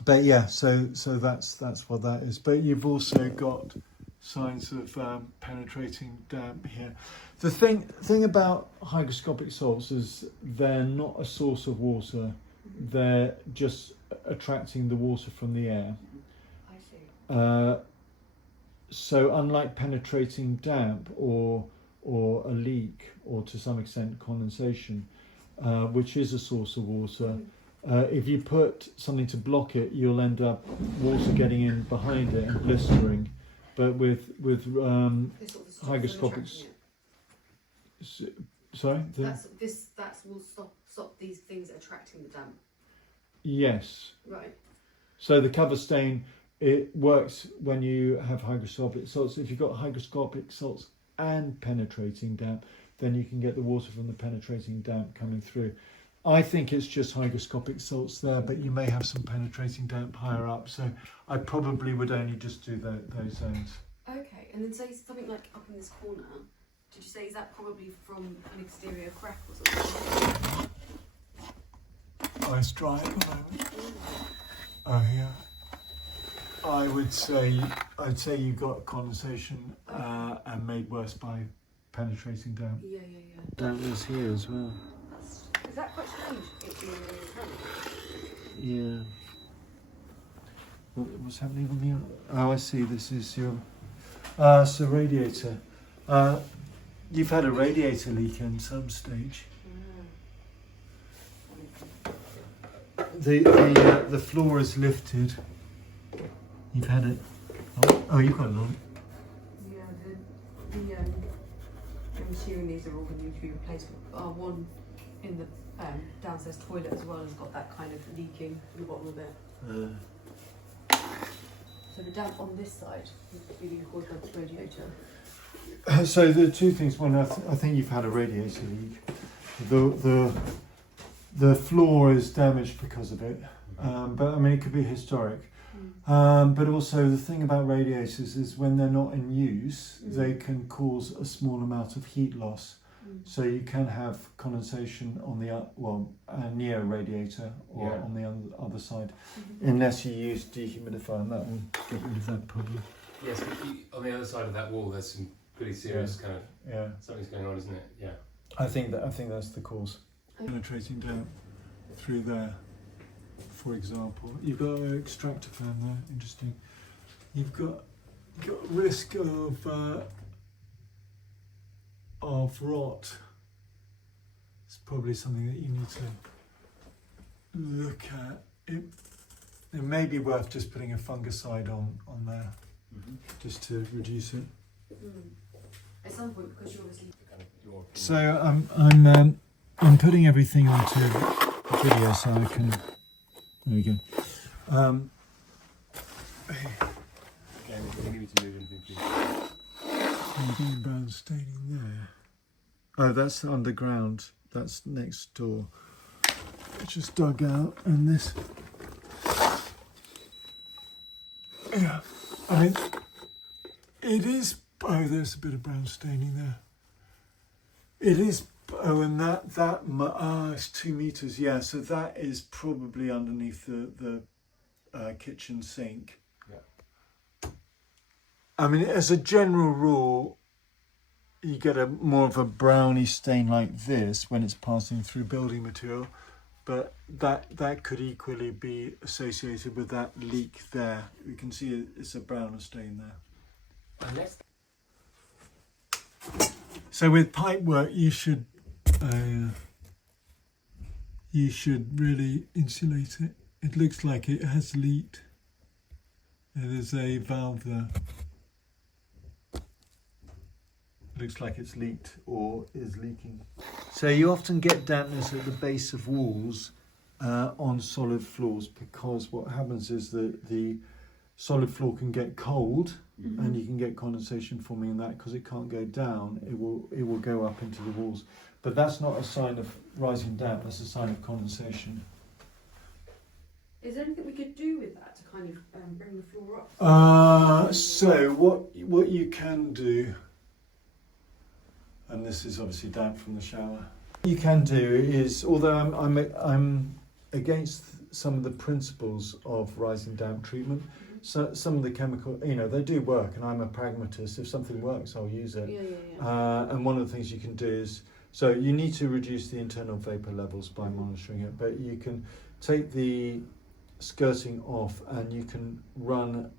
But yeah, so that's what that is. But you've also got signs of penetrating damp here. The thing about hygroscopic salts is they're not a source of water. They're just attracting the water from the air. I see. So unlike penetrating damp or a leak, or to some extent condensation, which is a source of water, if you put something to block it, you'll end up water getting in behind it and blistering. But with hygroscopic, sorry, that will stop these things attracting the damp. Yes. Right. So the cover stain, it works when you have hygroscopic salts. If you've got hygroscopic salts and penetrating damp, then you can get the water from the penetrating damp coming through. I think it's just hygroscopic salts there, but you may have some penetrating damp higher up. So I probably would only just do those zones. Okay, and then say something like up in this corner. Did you say is that probably from an exterior crack or something? Oh, it's dry at the moment. Oh yeah. I'd say you got condensation and made worse by penetrating damp. Yeah. Damp was here as well. Is that quite strange? It being really Yeah. What's happening on the? Oh, I see. This is your. So radiator. You've had a radiator leak in some stage. The floor is lifted. You've had it. Oh, you've got it on. Yeah, I'm assuming these are all going to need to be replaced. One in the downstairs toilet as well has got that kind of leaking in the bottom of it. So the damp on this side is being caused by this radiator. So the two things. One, I think you've had a radiator leak. The floor is damaged because of it, but I mean it could be historic. But also the thing about radiators is when they're not in use, they can cause a small amount of heat loss. So you can have condensation on the near a radiator or on the other side, unless you use dehumidifier, and that will get rid of that problem. Yes, but on the other side of that wall, there's some pretty serious kind of something's going on, isn't it? Yeah. I think that's the cause. Penetrating down through there, for example. You've got an extractor fan there. Interesting. You've got risk of rot. It's probably something that you need to look at. It may be worth just putting a fungicide on there, just to reduce it. At some point, because you're obviously. So I'm I'm putting everything onto video so I can. There we go. Okay, we need to move anything, please. I'm doing brown staining there. Oh, that's underground. That's next door. It's just dug out, and this. Yeah, I mean, it is. Oh, there's a bit of brown staining there. It is. Oh, and it's 2 meters. Yeah, so that is probably underneath the kitchen sink. Yeah. I mean, as a general rule, you get a more of a browny stain like this when it's passing through building material, but that could equally be associated with that leak there. You can see it's a browner stain there. Unless So with pipe work, you should really insulate it. It looks like it has leaked. There's a valve there. Looks like it's leaked or is leaking. So you often get dampness at the base of walls on solid floors, because what happens is that the solid floor can get cold, and you can get condensation forming in that because it can't go down. It will go up into the walls, but that's not a sign of rising damp. That's a sign of condensation. Is there anything we could do with that to kind of bring the floor up? So what you can do, and this is obviously damp from the shower. You can do is, although I'm against some of the principles of rising damp treatment. So some of the chemical, they do work, and I'm a pragmatist. If something works, I'll use it. Yeah. And one of the things you can do is, so you need to reduce the internal vapor levels by monitoring it, but you can take the skirting off and you can run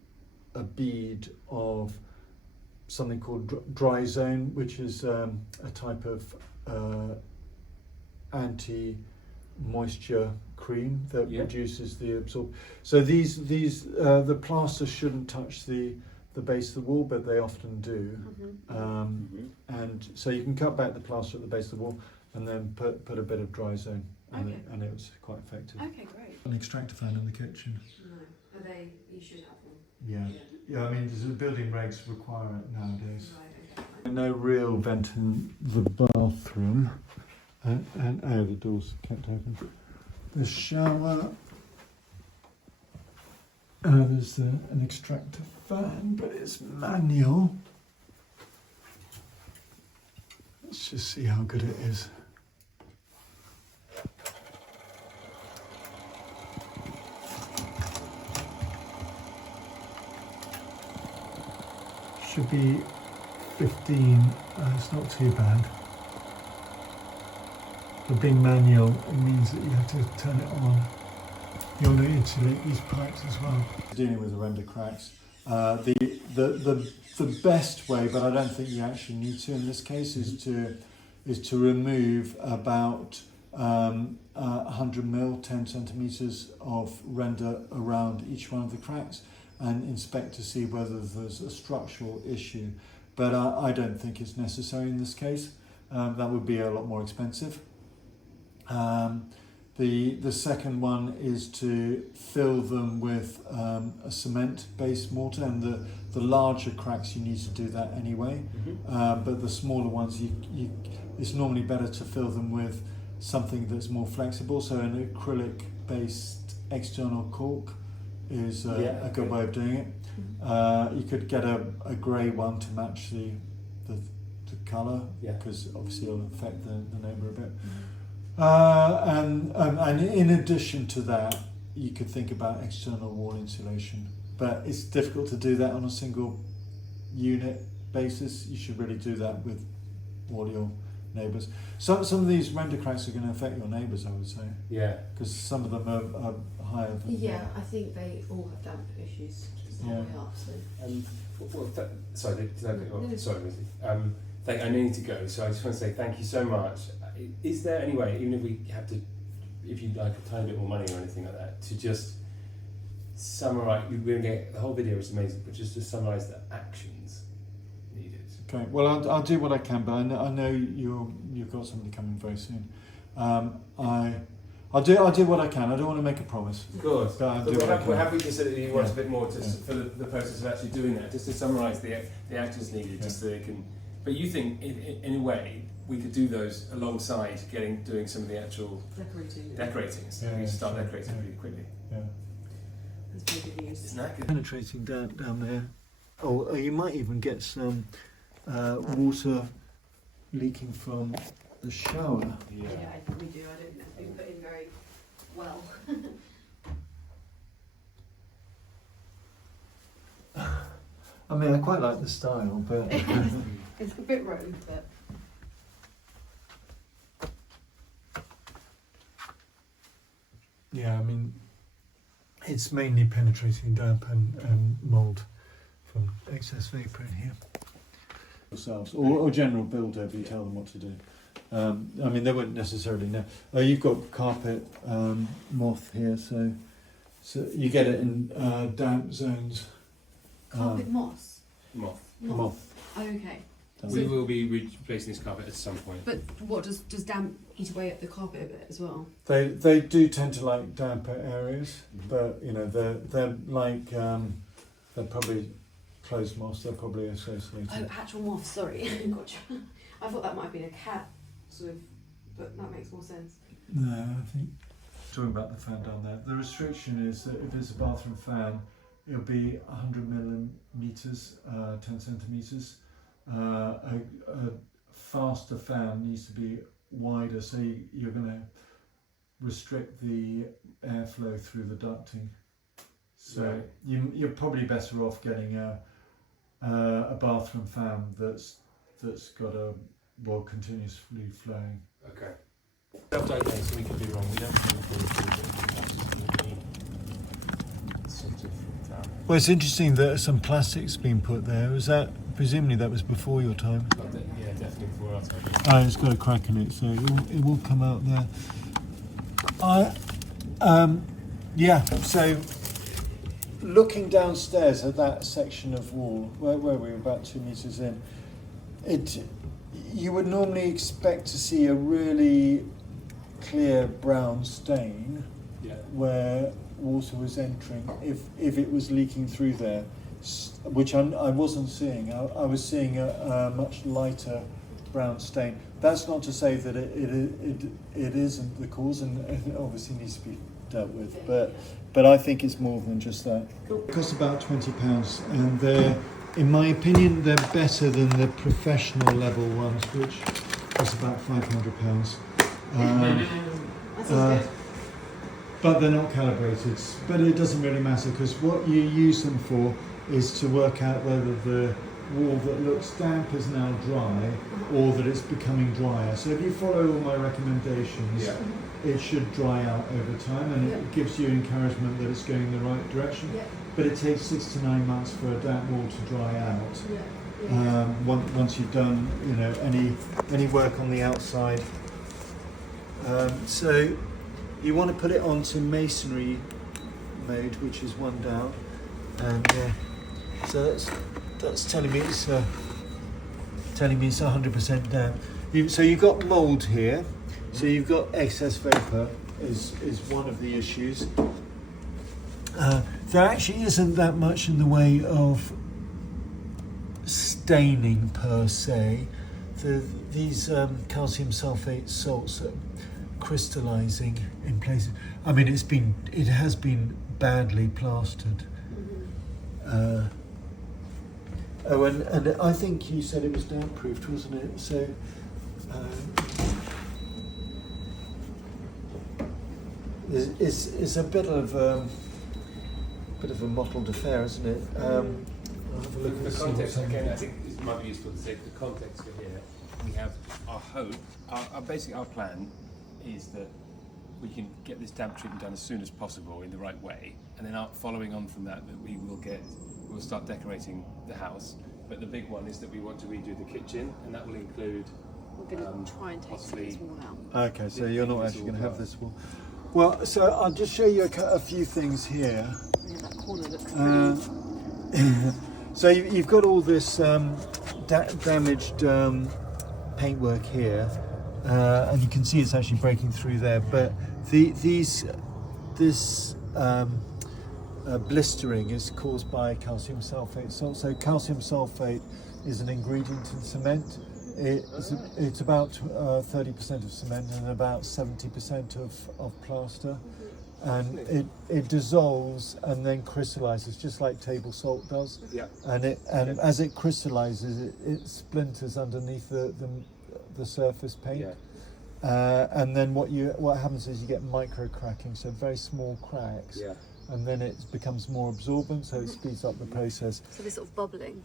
a bead of something called dry zone, which is a type of anti-moisture cream that reduces the absorb. So the plaster shouldn't touch the base of the wall, but they often do. And so you can cut back the plaster at the base of the wall and then put a bit of dry zone, and it was quite effective. Okay, great. An extractor fan in the kitchen. No, are they? You should have one. Yeah. I mean, the building regs require it nowadays. Right. Okay. No real vent in the bathroom, and the door's kept open. The shower. There's an extractor fan, but it's manual. Let's just see how good it is. Should be 15. It's not too bad. For being manual, it means that you have to turn it on. You'll need to insulate these pipes as well. Dealing with the render cracks, the best way, but I don't think you actually need to in this case, is to remove about 100 mil, 10 centimeters of render around each one of the cracks, and inspect to see whether there's a structural issue. But I don't think it's necessary in this case. That would be a lot more expensive. The second one is to fill them with a cement-based mortar, and the larger cracks you need to do that anyway. But the smaller ones, it's normally better to fill them with something that's more flexible. So an acrylic-based external cork is a good way of doing it. You could get a grey one to match the colour, because obviously it'll affect the neighbour a bit. And in addition to that, you could think about external wall insulation, but it's difficult to do that on a single unit basis. You should really do that with all your neighbours. Some of these render cracks are going to affect your neighbours, I would say. Yeah. Because some of them are higher than. Yeah, I think they all have damp issues. Sorry, Lizzie. I need to go, so I just want to say thank you so much. Is there any way, even if we have to, if you'd like a tiny bit more money or anything like that, to just summarise? We're going to get the whole video is amazing, but just to summarise the actions needed. Okay. Well, I'll do what I can, but I know you've got somebody coming very soon. I'll do what I can. I don't want to make a promise. Of course. But I'll do But what I can. we're happy to say that you want Yeah. a bit more to, Yeah. for the process of actually doing that, just to summarise the actions needed, just so they can. But you think, in a way, we could do those alongside doing some of the actual decorating, so we can start decorating pretty quickly. Yeah. That's very good news. Isn't that good? Penetrating down there. Oh, you might even get some water leaking from the shower. Yeah, I think we do. I don't know. It's been put in very well. I mean, I quite like the style, but It's a bit rogue, but yeah, I mean, it's mainly penetrating damp and mould from excess vapour in here. Yourselves, or general builder, if you tell them what to do. I mean, they wouldn't necessarily know. You've got carpet moth here, so you get it in damp zones. carpet moss. Moth. Moth. Oh, okay. We will be replacing this carpet at some point. But what does damp eat away at the carpet a bit as well? They do tend to like damper areas, but you know they're like they're probably closed moths. They're probably associated. Oh, actual moths. Sorry, gotcha. I thought that might have been a cat, sort of, but that makes more sense. No, I think talking about the fan down there. The restriction is that if it's a bathroom fan, it'll be 100 millimeters, 10 centimeters. A faster fan needs to be wider, so you're going to restrict the airflow through the ducting. So Right. you're probably better off getting a bathroom fan that's got a continuously flowing. Okay. Self-diagnosed, so we could be wrong. We don't sort of. Well, it's interesting that some plastic's been put there. Was that presumably that was before your time? Yeah, definitely before our time. Oh, it's got a crack in it, so it will come out there. Yeah. So looking downstairs at that section of wall, where we were about 2 meters in, you would normally expect to see a really clear brown stain Yeah. where water was entering if it was leaking through there, which I wasn't seeing. I was seeing a much lighter brown stain. That's not to say that it isn't the cause, and it obviously needs to be dealt with, but I think it's more than just that. It costs about £20, and they're, in my opinion, they're better than the professional level ones, which cost about £500. That sounds good. But they're not calibrated. But it doesn't really matter, because what you use them for is to work out whether the wall that looks damp is now dry or that it's becoming drier. So if you follow all my recommendations, Yeah. it should dry out over time, and Yeah. it gives you encouragement that it's going in the right direction. Yeah. But it takes 6 to 9 months for a damp wall to dry out. Yeah. Once you've done, any work on the outside. So you want to put it onto masonry mode, which is 1 down, and so that's telling me it's 100% damp. So you've got mould here. So you've got excess vapour is one of the issues. There actually isn't that much in the way of staining per se. These calcium sulfate salts are crystallizing in places. I mean, it has been badly plastered. And I think you said it was damp proofed, wasn't it? So it's a bit of a mottled affair, isn't it? I'll have a look The and see context, what's again, I think it might be useful to say the context for here. We have our hope, basically our plan is that we can get this damp treatment done as soon as possible in the right way, and then following on from that we'll start decorating the house. But the big one is that we want to redo the kitchen, and that will include We're going to try and take some of possibly this wall out. Okay, so you're not actually going to have this wall. Well, so I'll just show you a few things here. Yeah, that corner looks pretty. So you've got all this damaged paintwork here, and you can see it's actually breaking through there. But this blistering is caused by calcium sulfate. So calcium sulfate is an ingredient in cement. It's about 30% of cement and about 70% of plaster, and it dissolves and then crystallizes just like table salt does. Yeah. And as it crystallizes, it splinters underneath the surface paint. Yeah. And then what happens is you get micro cracking, so very small cracks. Yeah. And then it becomes more absorbent, so it speeds up the process. So this sort of bubbling.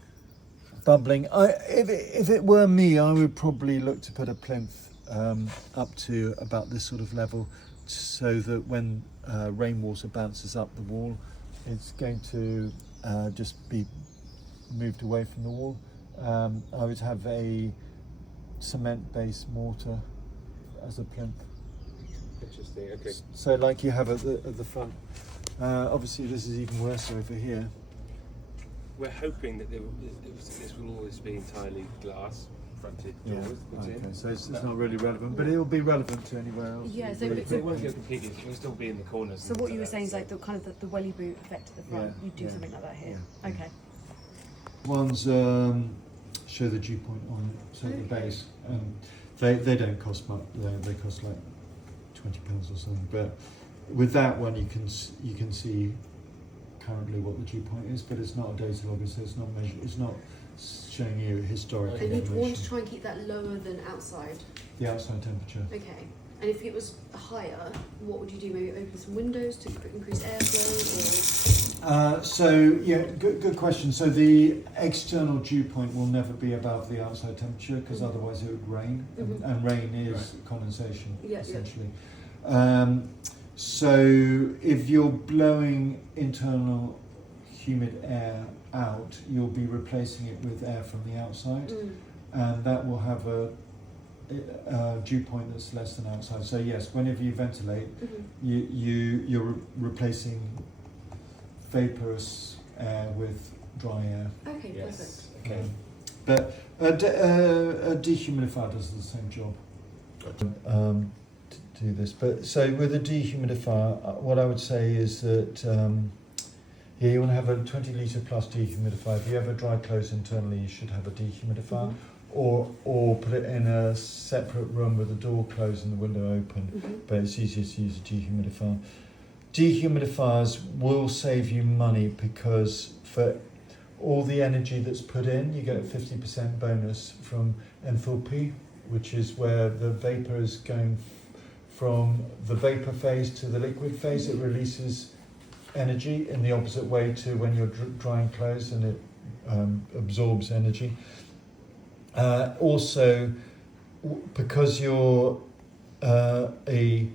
If it were me, I would probably look to put a plinth up to about this sort of level, so that when rainwater bounces up the wall, it's going to just be moved away from the wall. I would have a cement-based mortar as a plinth. Interesting. Okay. So like you have at the front. Obviously this is even worse over here. We're hoping that this will always be entirely glass fronted doors. Okay, so it's not really relevant, but it will be relevant to anywhere else. Yeah, so But it won't go completely. It will still be in the corners. So what you were saying is like the kind of the welly boot effect at the front. Yeah, You do yeah, something like that here. yeah. Okay. Ones show the dew point on it, so the base. They don't cost much. They cost like £20 or something. But with that one, you can see currently what the dew point is, but it's not a data logger, so it's not measured. It's not showing you historic And you'd want information. to try and keep that lower than outside. The outside temperature. Okay. And if it was higher, what would you do? Maybe open some windows to increase airflow, So yeah, good question. So the external dew point will never be above the outside temperature, because otherwise it would rain, and rain is condensation essentially. So if you're blowing internal humid air out, you'll be replacing it with air from the outside, and that will have a dew point that's less than outside. So yes, whenever you ventilate, you're replacing vaporous air with dry air. Okay, Yes. perfect. Okay. But a dehumidifier does the same job. To do this, but so with a dehumidifier, what I would say is that yeah, you want to have a 20 litre plus dehumidifier. If you ever dry clothes internally, you should have a dehumidifier. Or put it in a separate room with the door closed and the window open, but it's easier to use a dehumidifier. Dehumidifiers will save you money, because for all the energy that's put in, you get a 50% bonus from enthalpy, which is where the vapour is going from the vapour phase to the liquid phase. It releases energy in the opposite way to when you're drying clothes, and it absorbs energy. Also, because you're a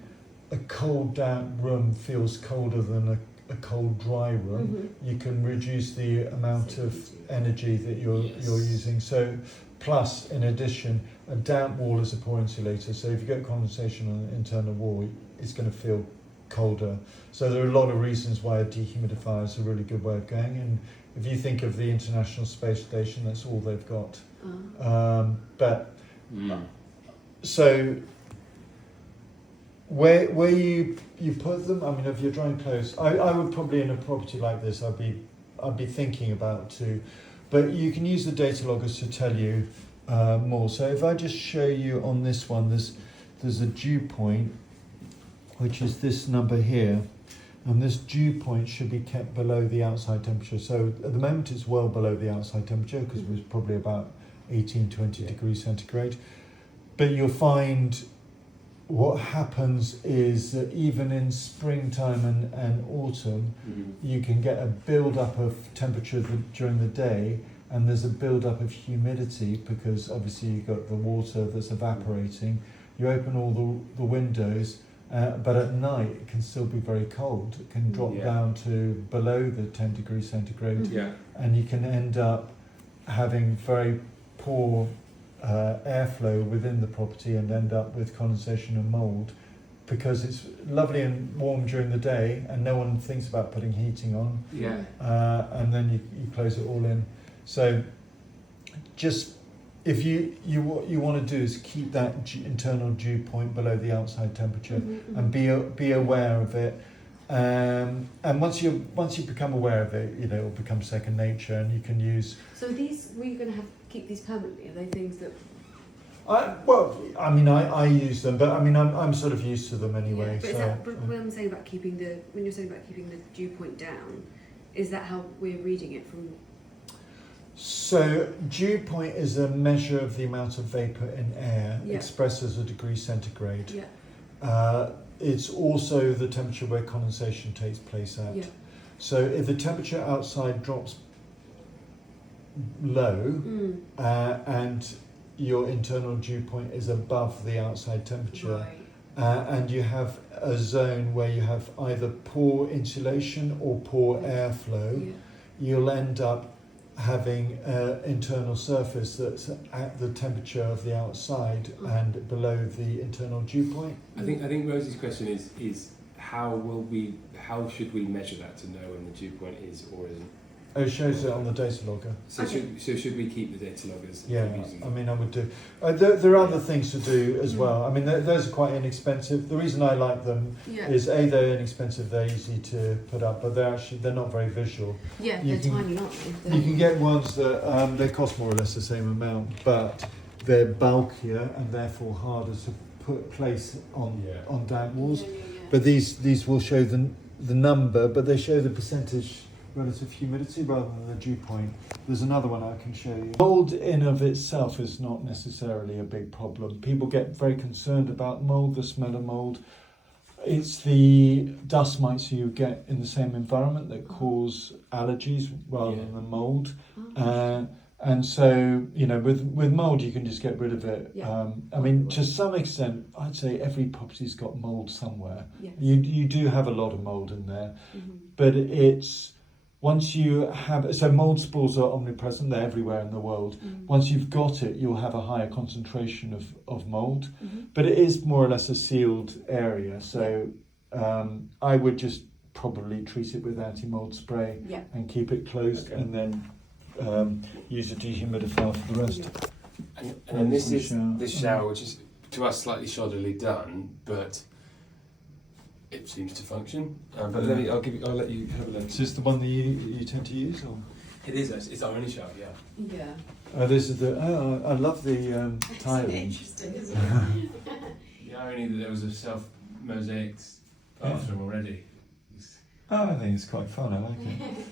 cold damp room feels colder than a cold dry room, you can reduce the amount of energy that you're using. So plus, in addition, a damp wall is a poor insulator, so if you get condensation on an internal wall, it's going to feel colder. So there are a lot of reasons why a dehumidifier is a really good way of going. And if you think of the International Space Station, that's all they've got. So where you put them, I mean, if you're drying clothes, I would probably, in a property like this, I'd be thinking about too. But you can use the data loggers to tell you more. So if I just show you on this one, there's a dew point, which is this number here, and this dew point should be kept below the outside temperature. So at the moment it's well below the outside temperature, because it was probably about 18-20 degrees centigrade. But you'll find what happens is that even in springtime and autumn, you can get a build-up of temperature during the day, and there's a build-up of humidity, because obviously you've got the water that's evaporating. You open all the windows, but at night it can still be very cold. It can drop down to below the 10 degrees centigrade, and you can end up having very poor airflow within the property, and end up with condensation and mould, because it's lovely and warm during the day and no one thinks about putting heating on, and then you close it all in. So just if what you want to do is keep that internal dew point below the outside temperature, and be aware of it. And once you become aware of it, you know, it'll become second nature, and you can use. So these, were you going to keep these permanently? Are they things that? I use them, but I mean, I'm sort of used to them anyway. Yeah, but when I'm saying about when you're saying about keeping the dew point down, is that how we're reading it from? So dew point is a measure of the amount of vapour in air, Yeah. expressed as a degree centigrade. Yeah. It's also the temperature where condensation takes place at. Yeah. So if the temperature outside drops low, and your internal dew point is above the outside temperature, Right. and you have a zone where you have either poor insulation or poor airflow, Yeah. you'll end up having an internal surface that's at the temperature of the outside and below the internal dew point. I think Rosie's question is how should we measure that to know when the dew point is or isn't? Oh, it shows it on the data logger. So should we keep the data loggers? Yeah, using I mean, I would do. There are other things to do as well. I mean, those are quite inexpensive. The reason I like them Yeah. is A, they're inexpensive, they're easy to put up, but they're not very visual. Yeah, you they're can- tiny, aren't they? You can get ones that they cost more or less the same amount, but they're bulkier and therefore harder to place on damp walls. Yeah. But these will show the number, but they show the percentage relative humidity rather than the dew point. There's another one I can show you. Mold in of itself is not necessarily a big problem. People get very concerned about mold, the smell of mold. It's the dust mites you get in the same environment that cause allergies rather than the mold. And so, you know, with mold, you can just get rid of it. Yeah. I mean, to some extent, I'd say every property's got mold somewhere. Yes. You do have a lot of mold in there, Mhm. but it's once you have, so mold spores are omnipresent, they're everywhere in the world. Once you've got it, you'll have a higher concentration of mold, but it is more or less a sealed area. So I would just probably treat it with anti-mold spray and keep it closed, and then use a dehumidifier for the rest. And then this is the shower, which is to us slightly shoddily done, but it seems to function. But I'll let you have a look. Is this the one that you tend to use? Or? It is. It's our only shower. Yeah. Yeah. Oh, this is the. Oh, I love the tiling. Interesting, isn't it? The irony that there was a self-mosaic bathroom already. Oh, I think it's quite fun. I like it.